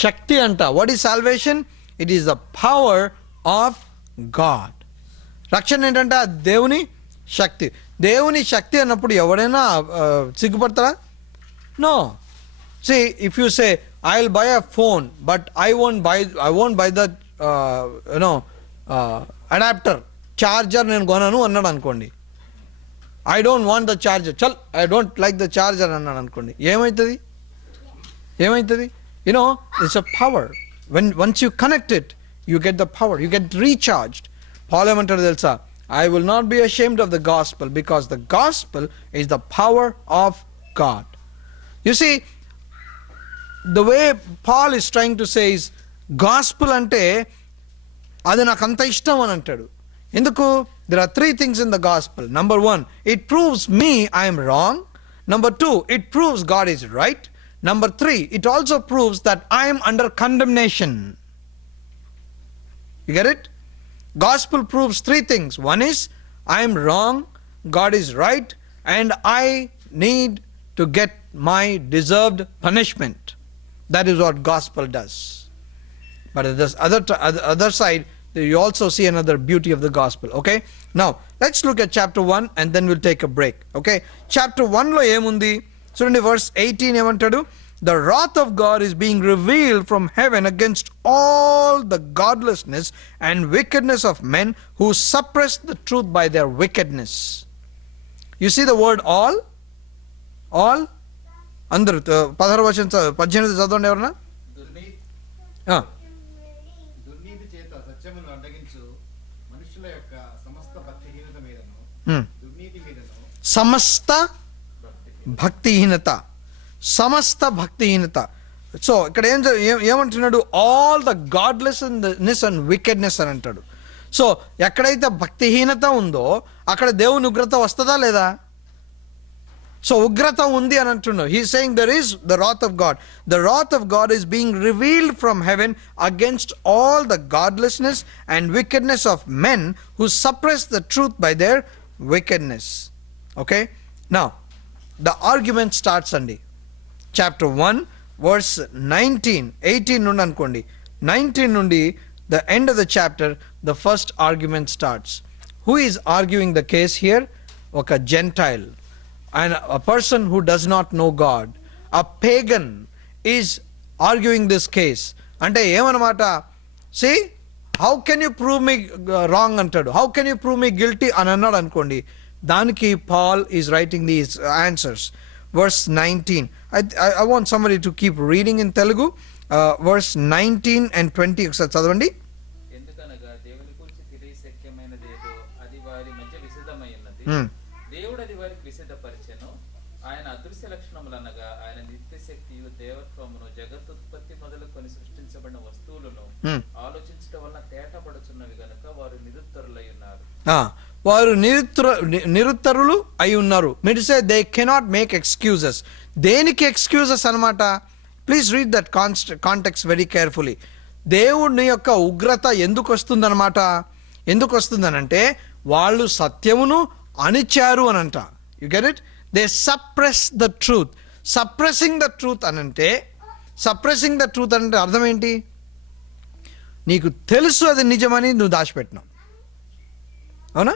శక్తి అంట. What is salvation? It is the power of God. రక్షణ ఏంటంటే దేవుని శక్తి. దేవుని శక్తి అన్నప్పుడు ఎవడైనా సిగ్గుపడతారా? No. See, if you say I'll buy a phone but I won't buy the adapter, charger నేను కొనను అన్నాడు అనుకోండి. I don't want the charger. చల్, I don't like the charger అన్నాడు అనుకోండి. ఏమవుతుంది? You know, it's a power. Once you connect it, you get the power. You get recharged. Paul ఏమంటాడు తెలుసా? I will not be ashamed of the gospel because the gospel is the power of God. You see, the way Paul is trying to say is gospel అంటే అది నాకు అంత ఇష్టం అని అంటాడు. ఎందుకు? There are 3 things in the gospel. Number 1, it proves me I am wrong. Number 2, it proves God is right. Number 3, it also proves that I am under condemnation. You get it? Gospel proves 3 things. One is I am wrong, God is right, and I need to get my deserved punishment. That is what gospel does. But at this other side, you also see another beauty of the gospel. Okay? Now, let's look at chapter 1 and then we'll take a break. Okay? Chapter 1 lo emundi? Chudandi verse 18 ఏమంటాడు? the wrath of God is being revealed from heaven against all the godlessness and wickedness of men who suppress the truth by their wickedness. You see the word all? All? అందరు 16 వచనం 18 చదవండి ఎవరన్నా. దుర్నీతి చేత సత్యమును అడ్డగించు మనుషుల యొక్క సమస్త భక్తిహీనత మీదను దుర్నీతి మీదను సమస్త భక్తిహీనత, సమస్త భక్తిహీనత. సో ఇక్కడ ఏమంటున్నాడు? ఆల్ ద గాడ్లెస్నెస్ అండ్ వికెడ్నెస్ అని అంటాడు. సో ఎక్కడైతే భక్తిహీనత ఉందో అక్కడ దేవుని ఉగ్రత వస్తుందా లేదా? సో ఉగ్రత ఉంది అని అంటున్నాడు. He saying there is the wrath of God. The wrath of God is being revealed from heaven against all the godlessness and wickedness of men who suppress the truth by their wickedness. Okay? Now, the argument starts అండి. Chapter 1, verse 19, 18 నుండి అనుకోండి, 19 నుండి the end of the chapter, the first argument starts. Who is arguing the case here? ఒక Gentile, and a person who does not know God, a pagan is arguing this case. అంటే ఏమన్నమాట? See, how can you prove me wrong అంటాడు. How can you prove me guilty అని అన్నాడు అనుకోండి. దానికి Paul is writing these answers. Verse 19. I want somebody to keep reading in Telugu. Verse 19 and 20 ఒకసారి చదవండి. ఎందుకనగా దేవుని గురించి తెలియశక్యమైనదేదో అది వారి మధ్య విశదమైనది. దేవుడు అది వారికి విశదపరిచెను. ఆయన అదృశ్య లక్షణములనగా ఆయన నిత్యశక్తియు దేవత్వమును జగత్తుత్పత్తి మొదలుకొని సృష్టించబడిన వస్తువులను ఆలోచించడం వలన తేటపడుచున్నవి గనుక వారు నిరుత్తరులై ఉన్నారు. వారు నిరుత్తరులు అయి ఉన్నారు. Meet say they cannot make excuses. దేనికి ఎక్స్క్యూజెస్ అనమాట? Please read that context very carefully. దేవుని యొక్క ఉగ్రత ఎందుకు వస్తుందన్నమాట? ఎందుకు వస్తుందనంటే వాళ్ళు సత్యమును అణిచారు అనంట. You get it? They suppress the truth. Suppressing the truth అనంటే, సప్రెసింగ్ ద ట్రూత్ అంటే అర్థం ఏంటి? నీకు తెలుసు అది నిజమని నువ్వు దాచిపెట్టినావు. అవునా?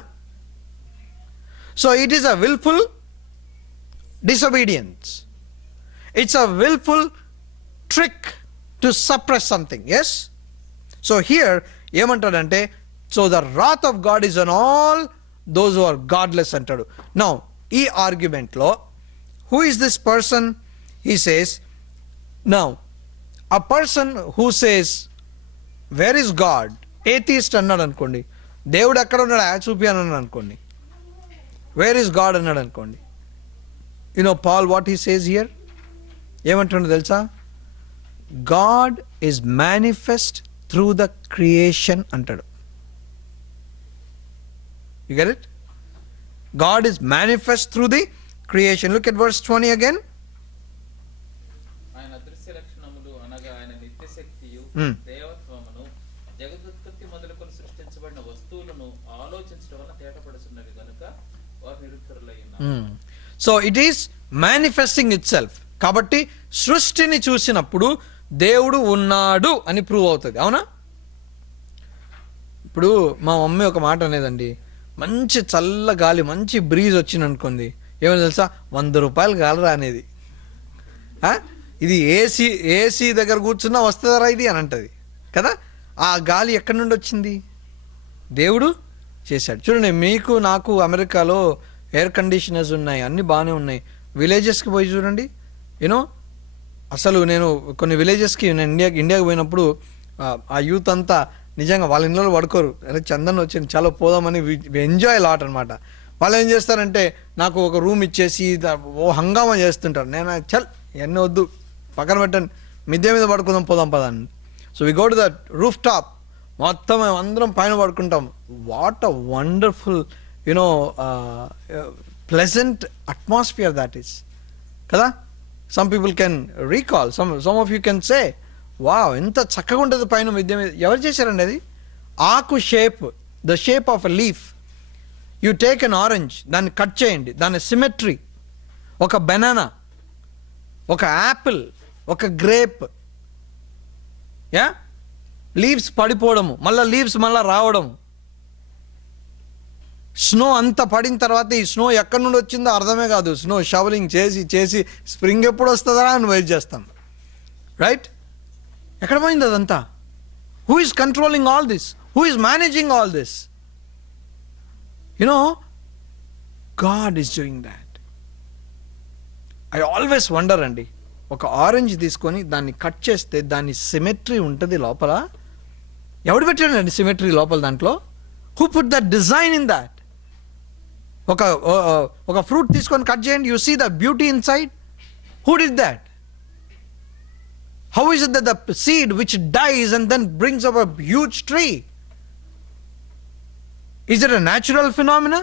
So it is a wilful disobedience. It's a willful trick to suppress something. Yes? So here ఏమంటాడంటే, so the wrath of God is on all those who are godless అంటాడు. Now ఈ argument లో who is this person? He says, now a person who says where is God, atheist అన్నాడు అనుకోండి, దేవుడు ఎక్కడ ఉన్నాడా చూపి అన్నాడు అనుకోండి, వేర్ ఈస్ గాడ్ అన్నాడు అనుకోండి. You know Paul what he says here? ఏమంటున్నాడు తెలుసా? God is manifest through the creation అంటాడు. You get it? God is manifest through the creation. Look at verse 20 again. ఆయన అదృశ్య లక్షణములు అనగా ఆయన నిత్యశక్తియు దేవత్వమును జగదుత్పత్తి మొదలుకొని సృష్టించబడిన వస్తువులను ఆలోచించడం వల్ల తేటపడుచున్నవి గనుక వారు నిరుత్తరులై ఉన్నారు. So it is manifesting it self. కాబట్టి సృష్టిని చూసినప్పుడు దేవుడు ఉన్నాడు అని ప్రూవ్ అవుతుంది. అవునా? ఇప్పుడు మా మమ్మీ ఒక మాట అనేదండి, మంచి చల్ల గాలి, మంచి బ్రీజ్ వచ్చింది అనుకోండి, ఏమని తెలుసా? 100 రూపాయలు గాలి అనేది. ఇది ఏసీ దగ్గర కూర్చున్నా వస్తుందరా ఇది అని అంటది కదా. ఆ గాలి ఎక్కడి నుండి వచ్చింది? దేవుడు చేశాడు. చూడండి, మీకు నాకు అమెరికాలో ఎయిర్ కండిషనర్స్ ఉన్నాయి, అన్నీ బాగానే ఉన్నాయి. విలేజెస్కి పోయి చూడండి, యూనో అసలు నేను కొన్ని విలేజెస్కి నేను ఇండియాకి పోయినప్పుడు ఆ యూత్ అంతా నిజంగా వాళ్ళ ఇళ్ళలో పడుకోరు. అరే చందన్ వచ్చింది చాలా పోదామని ఎంజాయ్ లాట్ అనమాట. వాళ్ళు ఏం చేస్తారంటే నాకు ఒక రూమ్ ఇచ్చేసి ఓ హంగామా చేస్తుంటారు. నేను చల్ ఎన్ని వద్దు పక్కన పెట్టండి, మిద్దె మీద పడుకుందాం పోదాం పదాన్ని. So we go to that rooftop, మొత్తం అందరం పైన పడుకుంటాం. What a wonderful you know pleasant atmosphere that is కదా. Some people can recall, some of you can say wow ఎంత చక్కగా ఉంటుంది పైన మిద్దె మీద. ఎవరు చేశారండి అది? ఆకు shape, the shape of a leaf. You take an orange, దాన్ని కట్ చేయండి, దాని సిమెట్రీ, ఒక బనానా, ఒక యాపిల్, ఒక గ్రేప్, యా లీవ్స్ పడిపోవడము, మళ్ళీ లీవ్స్ మళ్ళీ రావడము, స్నో అంతా పడిన తర్వాత ఈ స్నో ఎక్కడి నుండి వచ్చిందో అర్థమే కాదు. స్నో షవలింగ్ చేసి చేసి స్ప్రింగ్ ఎప్పుడు వస్తుందా అని వెయిట్ చేస్తాం. రైట్? ఎక్కడ పోయింది అదంతా? Who is controlling all this? Who is managing all this? God is doing that. I always wonder అండి, ఒక ఆరెంజ్ తీసుకొని దాన్ని కట్ చేస్తే దాని సిమెట్రీ ఉంటుంది లోపల. ఎవడు పెట్టాడండి సిమెట్రీ లోపల దాంట్లో? Who put that design in that? ఒక ఫ్రూట్ తీసుకొని కట్ చేయండి, you see the beauty inside. Who did that? How is it that the seed which dies and then brings up a huge tree? Is it a natural phenomena?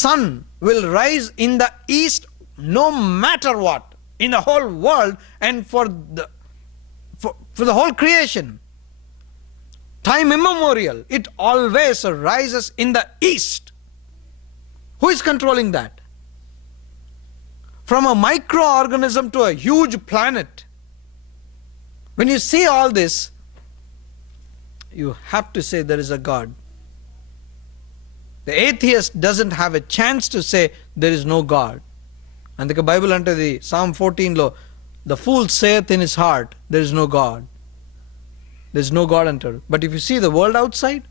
Sun will rise in the east no matter what in the whole world and for the whole creation. Time immemorial, it always rises in the east. Who is controlling that? From a microorganism to a huge planet. When you see all this, you have to say there is a God. The atheist doesn't have a chance to say there is no God. అందుకే బైబిల్ అంటది Psalm 14లో, the fool saith in his heart there is no God. There is no God అంటాడు. But if you see the world outside,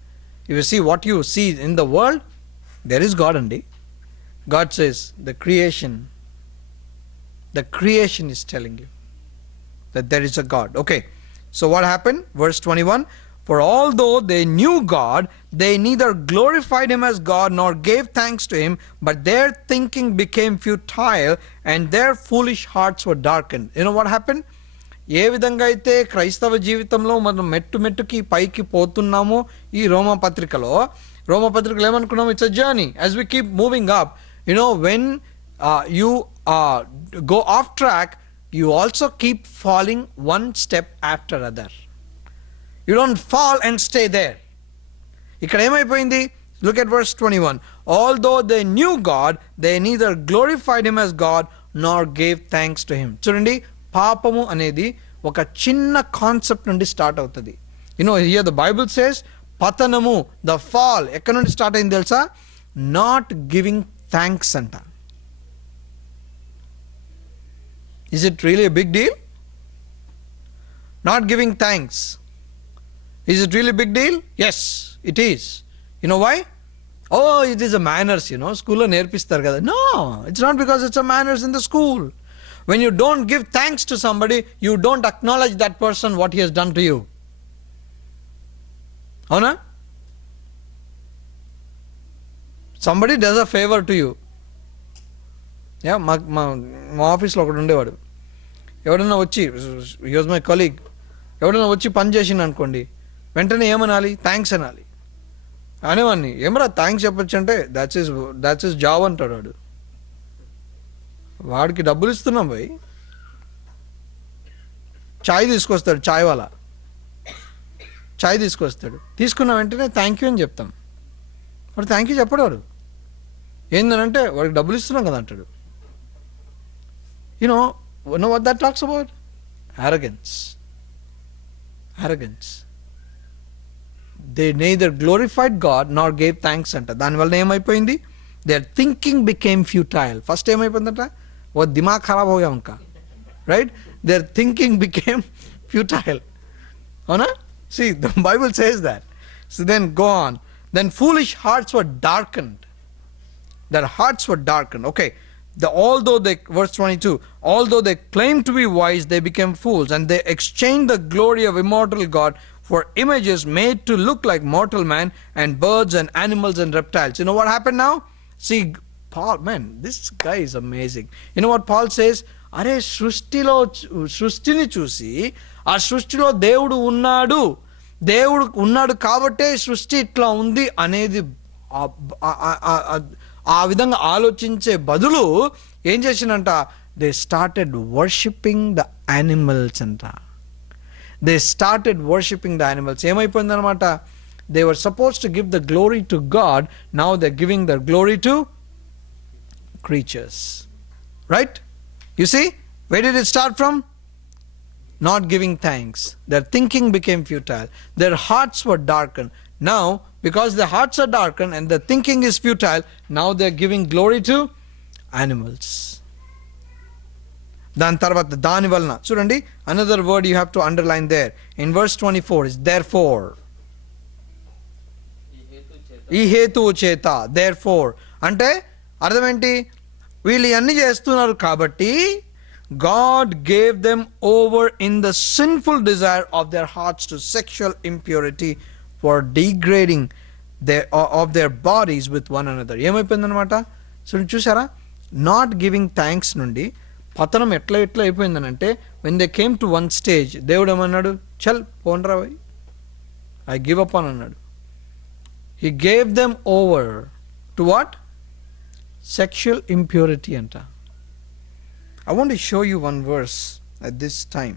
if you see what you see in the world, there is God అండి. God says the creation is telling you that there is a God. Okay, so what happened? Verse 21, for although they knew God, they neither glorified him as God nor gave thanks to him, but their thinking became futile and their foolish hearts were darkened. You know what happened? ఏ విధంగా అయితే క్రైస్తవ జీవితంలో మనం మెట్టుకి పైకి పోతున్నామో ఈ రోమపత్రికలో ఏమనుకున్నాము? It's a journey. As we keep moving up, when you go off track, you also keep falling one step after other. You don't fall and stay there. ఇక్కడ ఏమైపోయింది? Look at verse 21. Although they knew God, they neither glorified him as God nor gave thanks to him. చూడండి, పాపము అనేది ఒక చిన్న కాన్సెప్ట్ నుండి స్టార్ట్ అవుతుంది. Here the Bible says పతనము, the fall, ఎక్కడ నుండి స్టార్ట్ అయింది తెలుసా? నాట్ గివింగ్ థ్యాంక్స్ అంట. Is it really a big deal? Not giving thanks. Is it really a big deal? Yes, it is. You know why? Oh, it is a manners, school lo nerpistar kada. No, it's not because it's a manners in the school. When you don't give thanks to somebody, you don't acknowledge that person what he has done to you. Avuna? Somebody does a favor to you. మా ఆఫీస్లో ఒకడు ఉండేవాడు. ఎవడన్నా వచ్చి, హి వాజ్ మై కలీగ్, ఎవడన్నా వచ్చి పని చేసిండు అనుకోండి, వెంటనే ఏమనాలి? థ్యాంక్స్ అనాలి. అనేవాడిని, ఏమరా థ్యాంక్స్ చెప్పచ్చు అంటే, దాట్స్ ఇస్ జాబ్ అంటాడు వాడు. వాడికి డబ్బులు ఇస్తున్నాం పోయి, చాయ్ తీసుకొస్తాడు, చాయ్ వాలా చాయ్ తీసుకొస్తాడు, తీసుకున్న వెంటనే థ్యాంక్ యూ అని చెప్తాం. వాడు థ్యాంక్ యూ చెప్పడు. వాడు ఏందనంటే వాడికి డబ్బులు ఇస్తున్నాం కదా అంటాడు. You know what that talks about? Arrogance. They neither glorified God nor gave thanks anta. దానివల్ల ఏమైపోయింది? Their thinking became futile. First ఏమైపోయిందంట? ఓ దిమాగ్ ఖరాబ్ హోగా ఉన్కా. Right? Their thinking became futile. అవునా? See, the Bible says that. So then go on. Then foolish hearts were darkened. Their hearts were darkened. Okay. Verse 22, although they claimed to be wise, they became fools, and they exchanged the glory of immortal God for images made to look like mortal man and birds and animals and reptiles. You know what happened now? See, Paul, man, this guy is amazing. You know what Paul says? అరే సృష్టిని చూసి, ఆ సృష్టిలో దేవుడు ఉన్నాడు కాబట్టే సృష్టి ఇట్లా ఉంది అనేది ఆ విధంగా ఆలోచించే బదులు ఏం చేసినంట? They started worshipping the animals అంట. They started worshipping the animals. ఏమైపోయిందనమాట? They were suppose to give the glory to God, now they giving the glory to creatures. Right? You see, where did it start from? Not giving thanks. Their thinking became futile. Their hearts were darkened. Now, because their hearts are darkened and their thinking is futile, now they are giving glory to animals. దాని తర్వాత దాని వలన చూడండి, another word you have to underline there in verse 24 is therefore. ఈ హేతువు చేత, దేర్ ఫోర్ అంటే అర్థం ఏంటి? వీళ్ళు ఇవన్నీ చేస్తున్నారు కాబట్టి God gave them over in the sinful desire of their hearts to sexual impurity for degrading of their bodies with one another. ఏమైపోయిందనమాట? సో చూసారా, నాట్ గివింగ్ థ్యాంక్స్ నుండి పతనం ఎట్లా అయిపోయిందనంటే, when they came to one stage, దేవుడు ఏమన్నాడు? చల్ పోన్రా వై, ఐ గివ్ అప్ అని అన్నాడు. He gave them over to what? Sexual impurity అంట. I want to show you one verse at this time.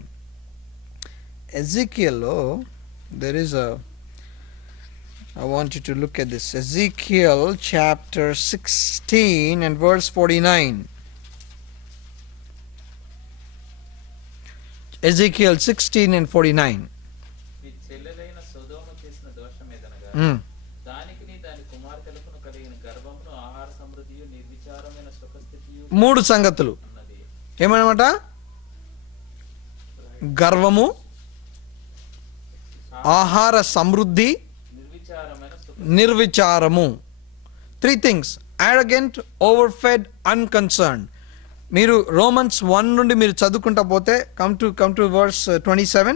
Ezekiel, there is I want you to look at this. Ezekiel chapter 16 and verse 49. Ezekiel 16 and 49. మూడు సంగతులు ఏమన్నమాట? గర్వము, ఆహార సమృద్ధి, నిర్విచారము. 3 things: arrogant, overfed, unconcerned. మీరు రోమన్స్ 1 నుండి మీరు చదువుకుంటా పోతే come to verse 27.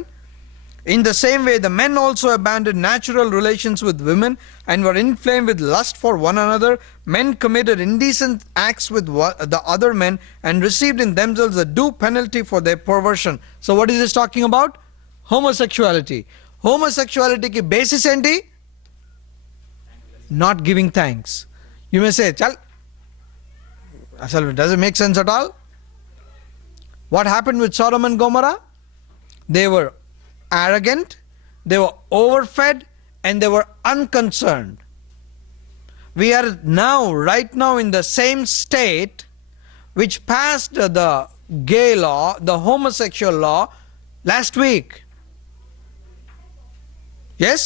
In the same way, the men also abandoned natural relations with women and were inflamed with lust for one another. Men committed indecent acts with the other men and received in themselves a due penalty for their perversion. So what is this talking about? Homosexuality. Homosexuality ki basis enti? Not giving thanks. You may say, chal, does it make sense at all? What happened with Sodom and Gomorrah? They were arrogant, they were overfed, and they were unconcerned. We are right now in the same state which passed the gay law, the homosexual law last week. Yes?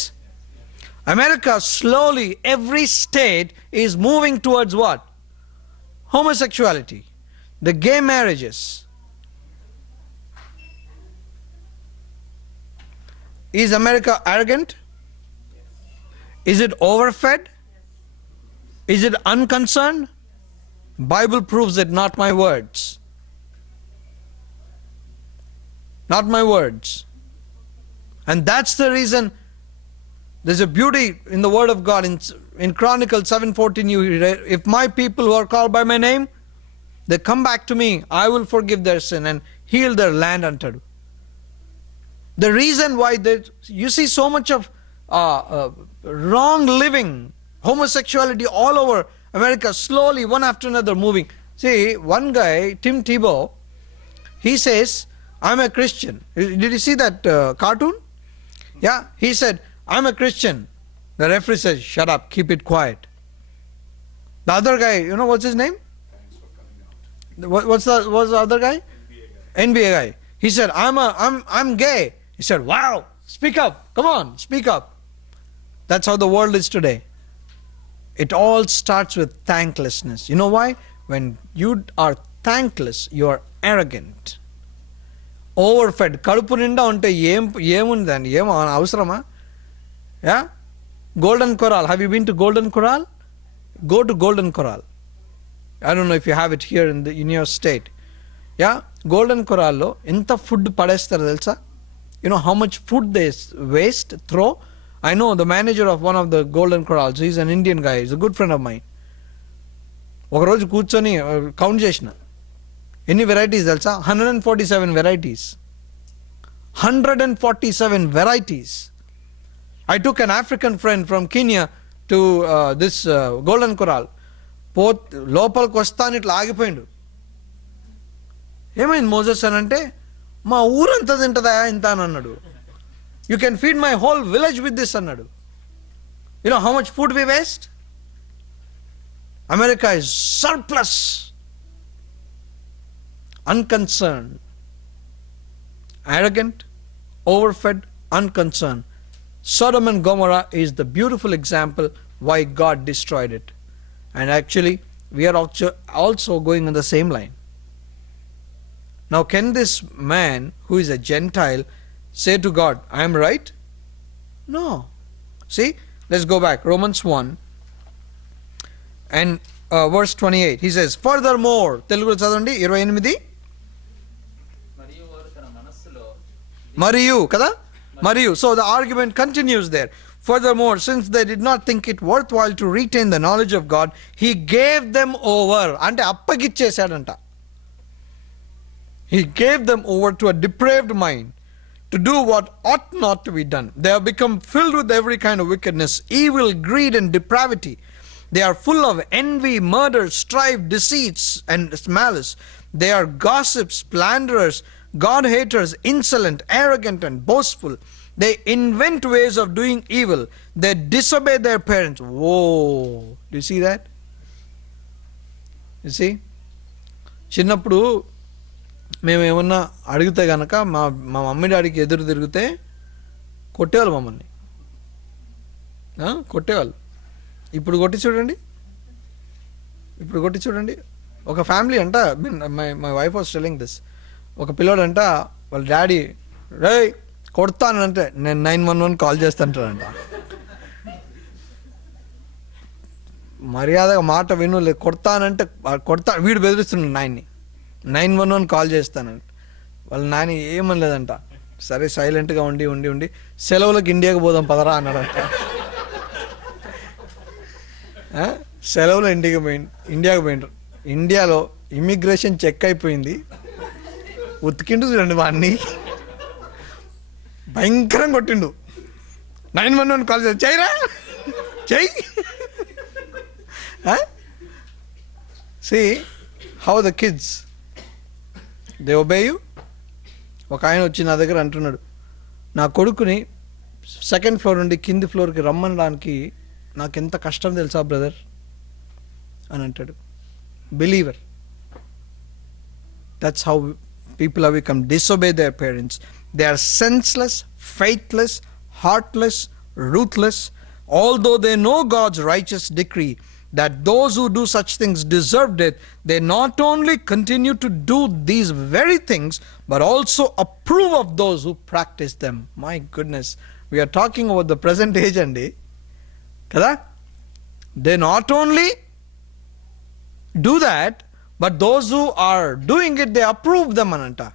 America slowly, every state is moving towards what? Homosexuality, the gay marriages. Is America arrogant? Is it overfed? Is it unconcerned? Bible proves it, not my words. Not my words. And that's the reason there's a beauty in the word of God. In Chronicles 7:14 you read, if my people who are called by my name, they come back to me, I will forgive their sin and heal their land unto. The reason why you see so much of wrong living, homosexuality all over America, slowly one after another moving. See, one guy, Tim Tebow, he says, I'm a Christian. Did you see that cartoon? Yeah, he said, I'm a Christian. The referee says, shut up, keep it quiet. The other guy, you know what's his name? What's the other guy? NBA guy. He said, I'm gay. He said, wow, speak up. Come on, speak up. That's how the world is today. It all starts with thanklessness. You know why? When you are thankless, you are arrogant. Overfed. Kadupu ninda unte ఏముందండి, ఏం అవసరమా? Yeah? Golden Corral. Have you been to Golden Corral? Go to Golden Corral. I don't know if you have it here in your state. Yeah? Golden Corral lo enta food padestaro telsa? You know how much food they waste, throw? I know the manager of one of the Golden Corrals. He's an Indian guy. He's a good friend of mine. ఒక రోజు కూర్చొని కౌంట్ చేసిన ఎన్ని వెరైటీస్ తెలుసా? 147 varieties. 147 varieties. I took an African friend from Kenya to this Golden Corral. లోపలికి వస్తాను ఇట్లా ఆగిపోయిండు. ఏమైంది మోజెస్ అని అంటే, మా ఊరంతా తింటదా ఇంత అని అన్నాడు. You can feed my whole village with this అన్నాడు. You know how much food we waste? America is surplus, unconcerned, arrogant, overfed, unconcerned. Sodom and Gomorrah is the beautiful example why God destroyed it. And actually, we are also going on the same line. Now, can this man who is a Gentile say to God, I am right? No. See, let's go back. Romans 1 and verse 28. He says, furthermore, Telugu చదవండి 28. మరియు వారు తన మనస్సులో Mariyu, kada? Mariyu. So the argument continues there. Furthermore, since they did not think it worthwhile to retain the knowledge of God, he gave them over. అంటే అప్పగిచ్చేశాడంట. He gave them over to a depraved mind to do what ought not to be done. They have become filled with every kind of wickedness, evil, greed, and depravity. They are full of envy, murder, strife, deceits, and malice. They are gossips, slanderers, God-haters, insolent, arrogant, and boastful. They invent ways of doing evil. They disobey their parents. Whoa! Do you see that? You see? చిన్నప్పుడు మేము ఏమన్నా అడిగితే కనుక మా మమ్మీ డాడీకి ఎదురు తిరిగితే కొట్టేవాళ్ళు మమ్మల్ని, కొట్టేవాళ్ళు. ఇప్పుడు కొట్టి చూడండి. ఒక ఫ్యామిలీ అంట, my wife was telling this. ఒక పిల్లోడు అంట వాళ్ళ డాడీ రే కొడతానంటే నేను 911 కాల్ చేస్తానంటాడంట. మర్యాదగా మాట విను, లేదు కొడతానంటే వీడు బెదిరిస్తున్నాడు నాయన్ని, 911 కాల్ చేస్తానంట. వాళ్ళ నాని ఏమనలేదంట, సరే సైలెంట్గా ఉండి సెలవులకు ఇండియాకి పోదాం పదరా అన్నాడంట. సెలవులో ఇండియాకి పోయిండ్రు. ఇండియాలో ఇమిగ్రేషన్ చెక్ అయిపోయింది, ఉతికిండు చూడండి వాడిని, భయంకరంగా కొట్టిండు. 911 కాల్ చేసి చేయరా చెయ్యి. See how the kids, they obey you. ఒక ఆయన వచ్చి నా దగ్గర అంటున్నాడు, నా కొడుకుని సెకండ్ ఫ్లోర్ నుండి కింది ఫ్లోర్కి రమ్మనడానికి నాకు ఎంత కష్టం తెలుసా బ్రదర్ అని అంటాడు. Believer. That's how people have become, disobey their parents. They are senseless, faithless, heartless, ruthless, although they know God's righteous decree that those who do such things deserve death. They not only continue to do these very things, but also approve of those who practice them. My goodness, we are talking about the present age andi kada. They not only do that, but those who are doing it, they approve them ananta.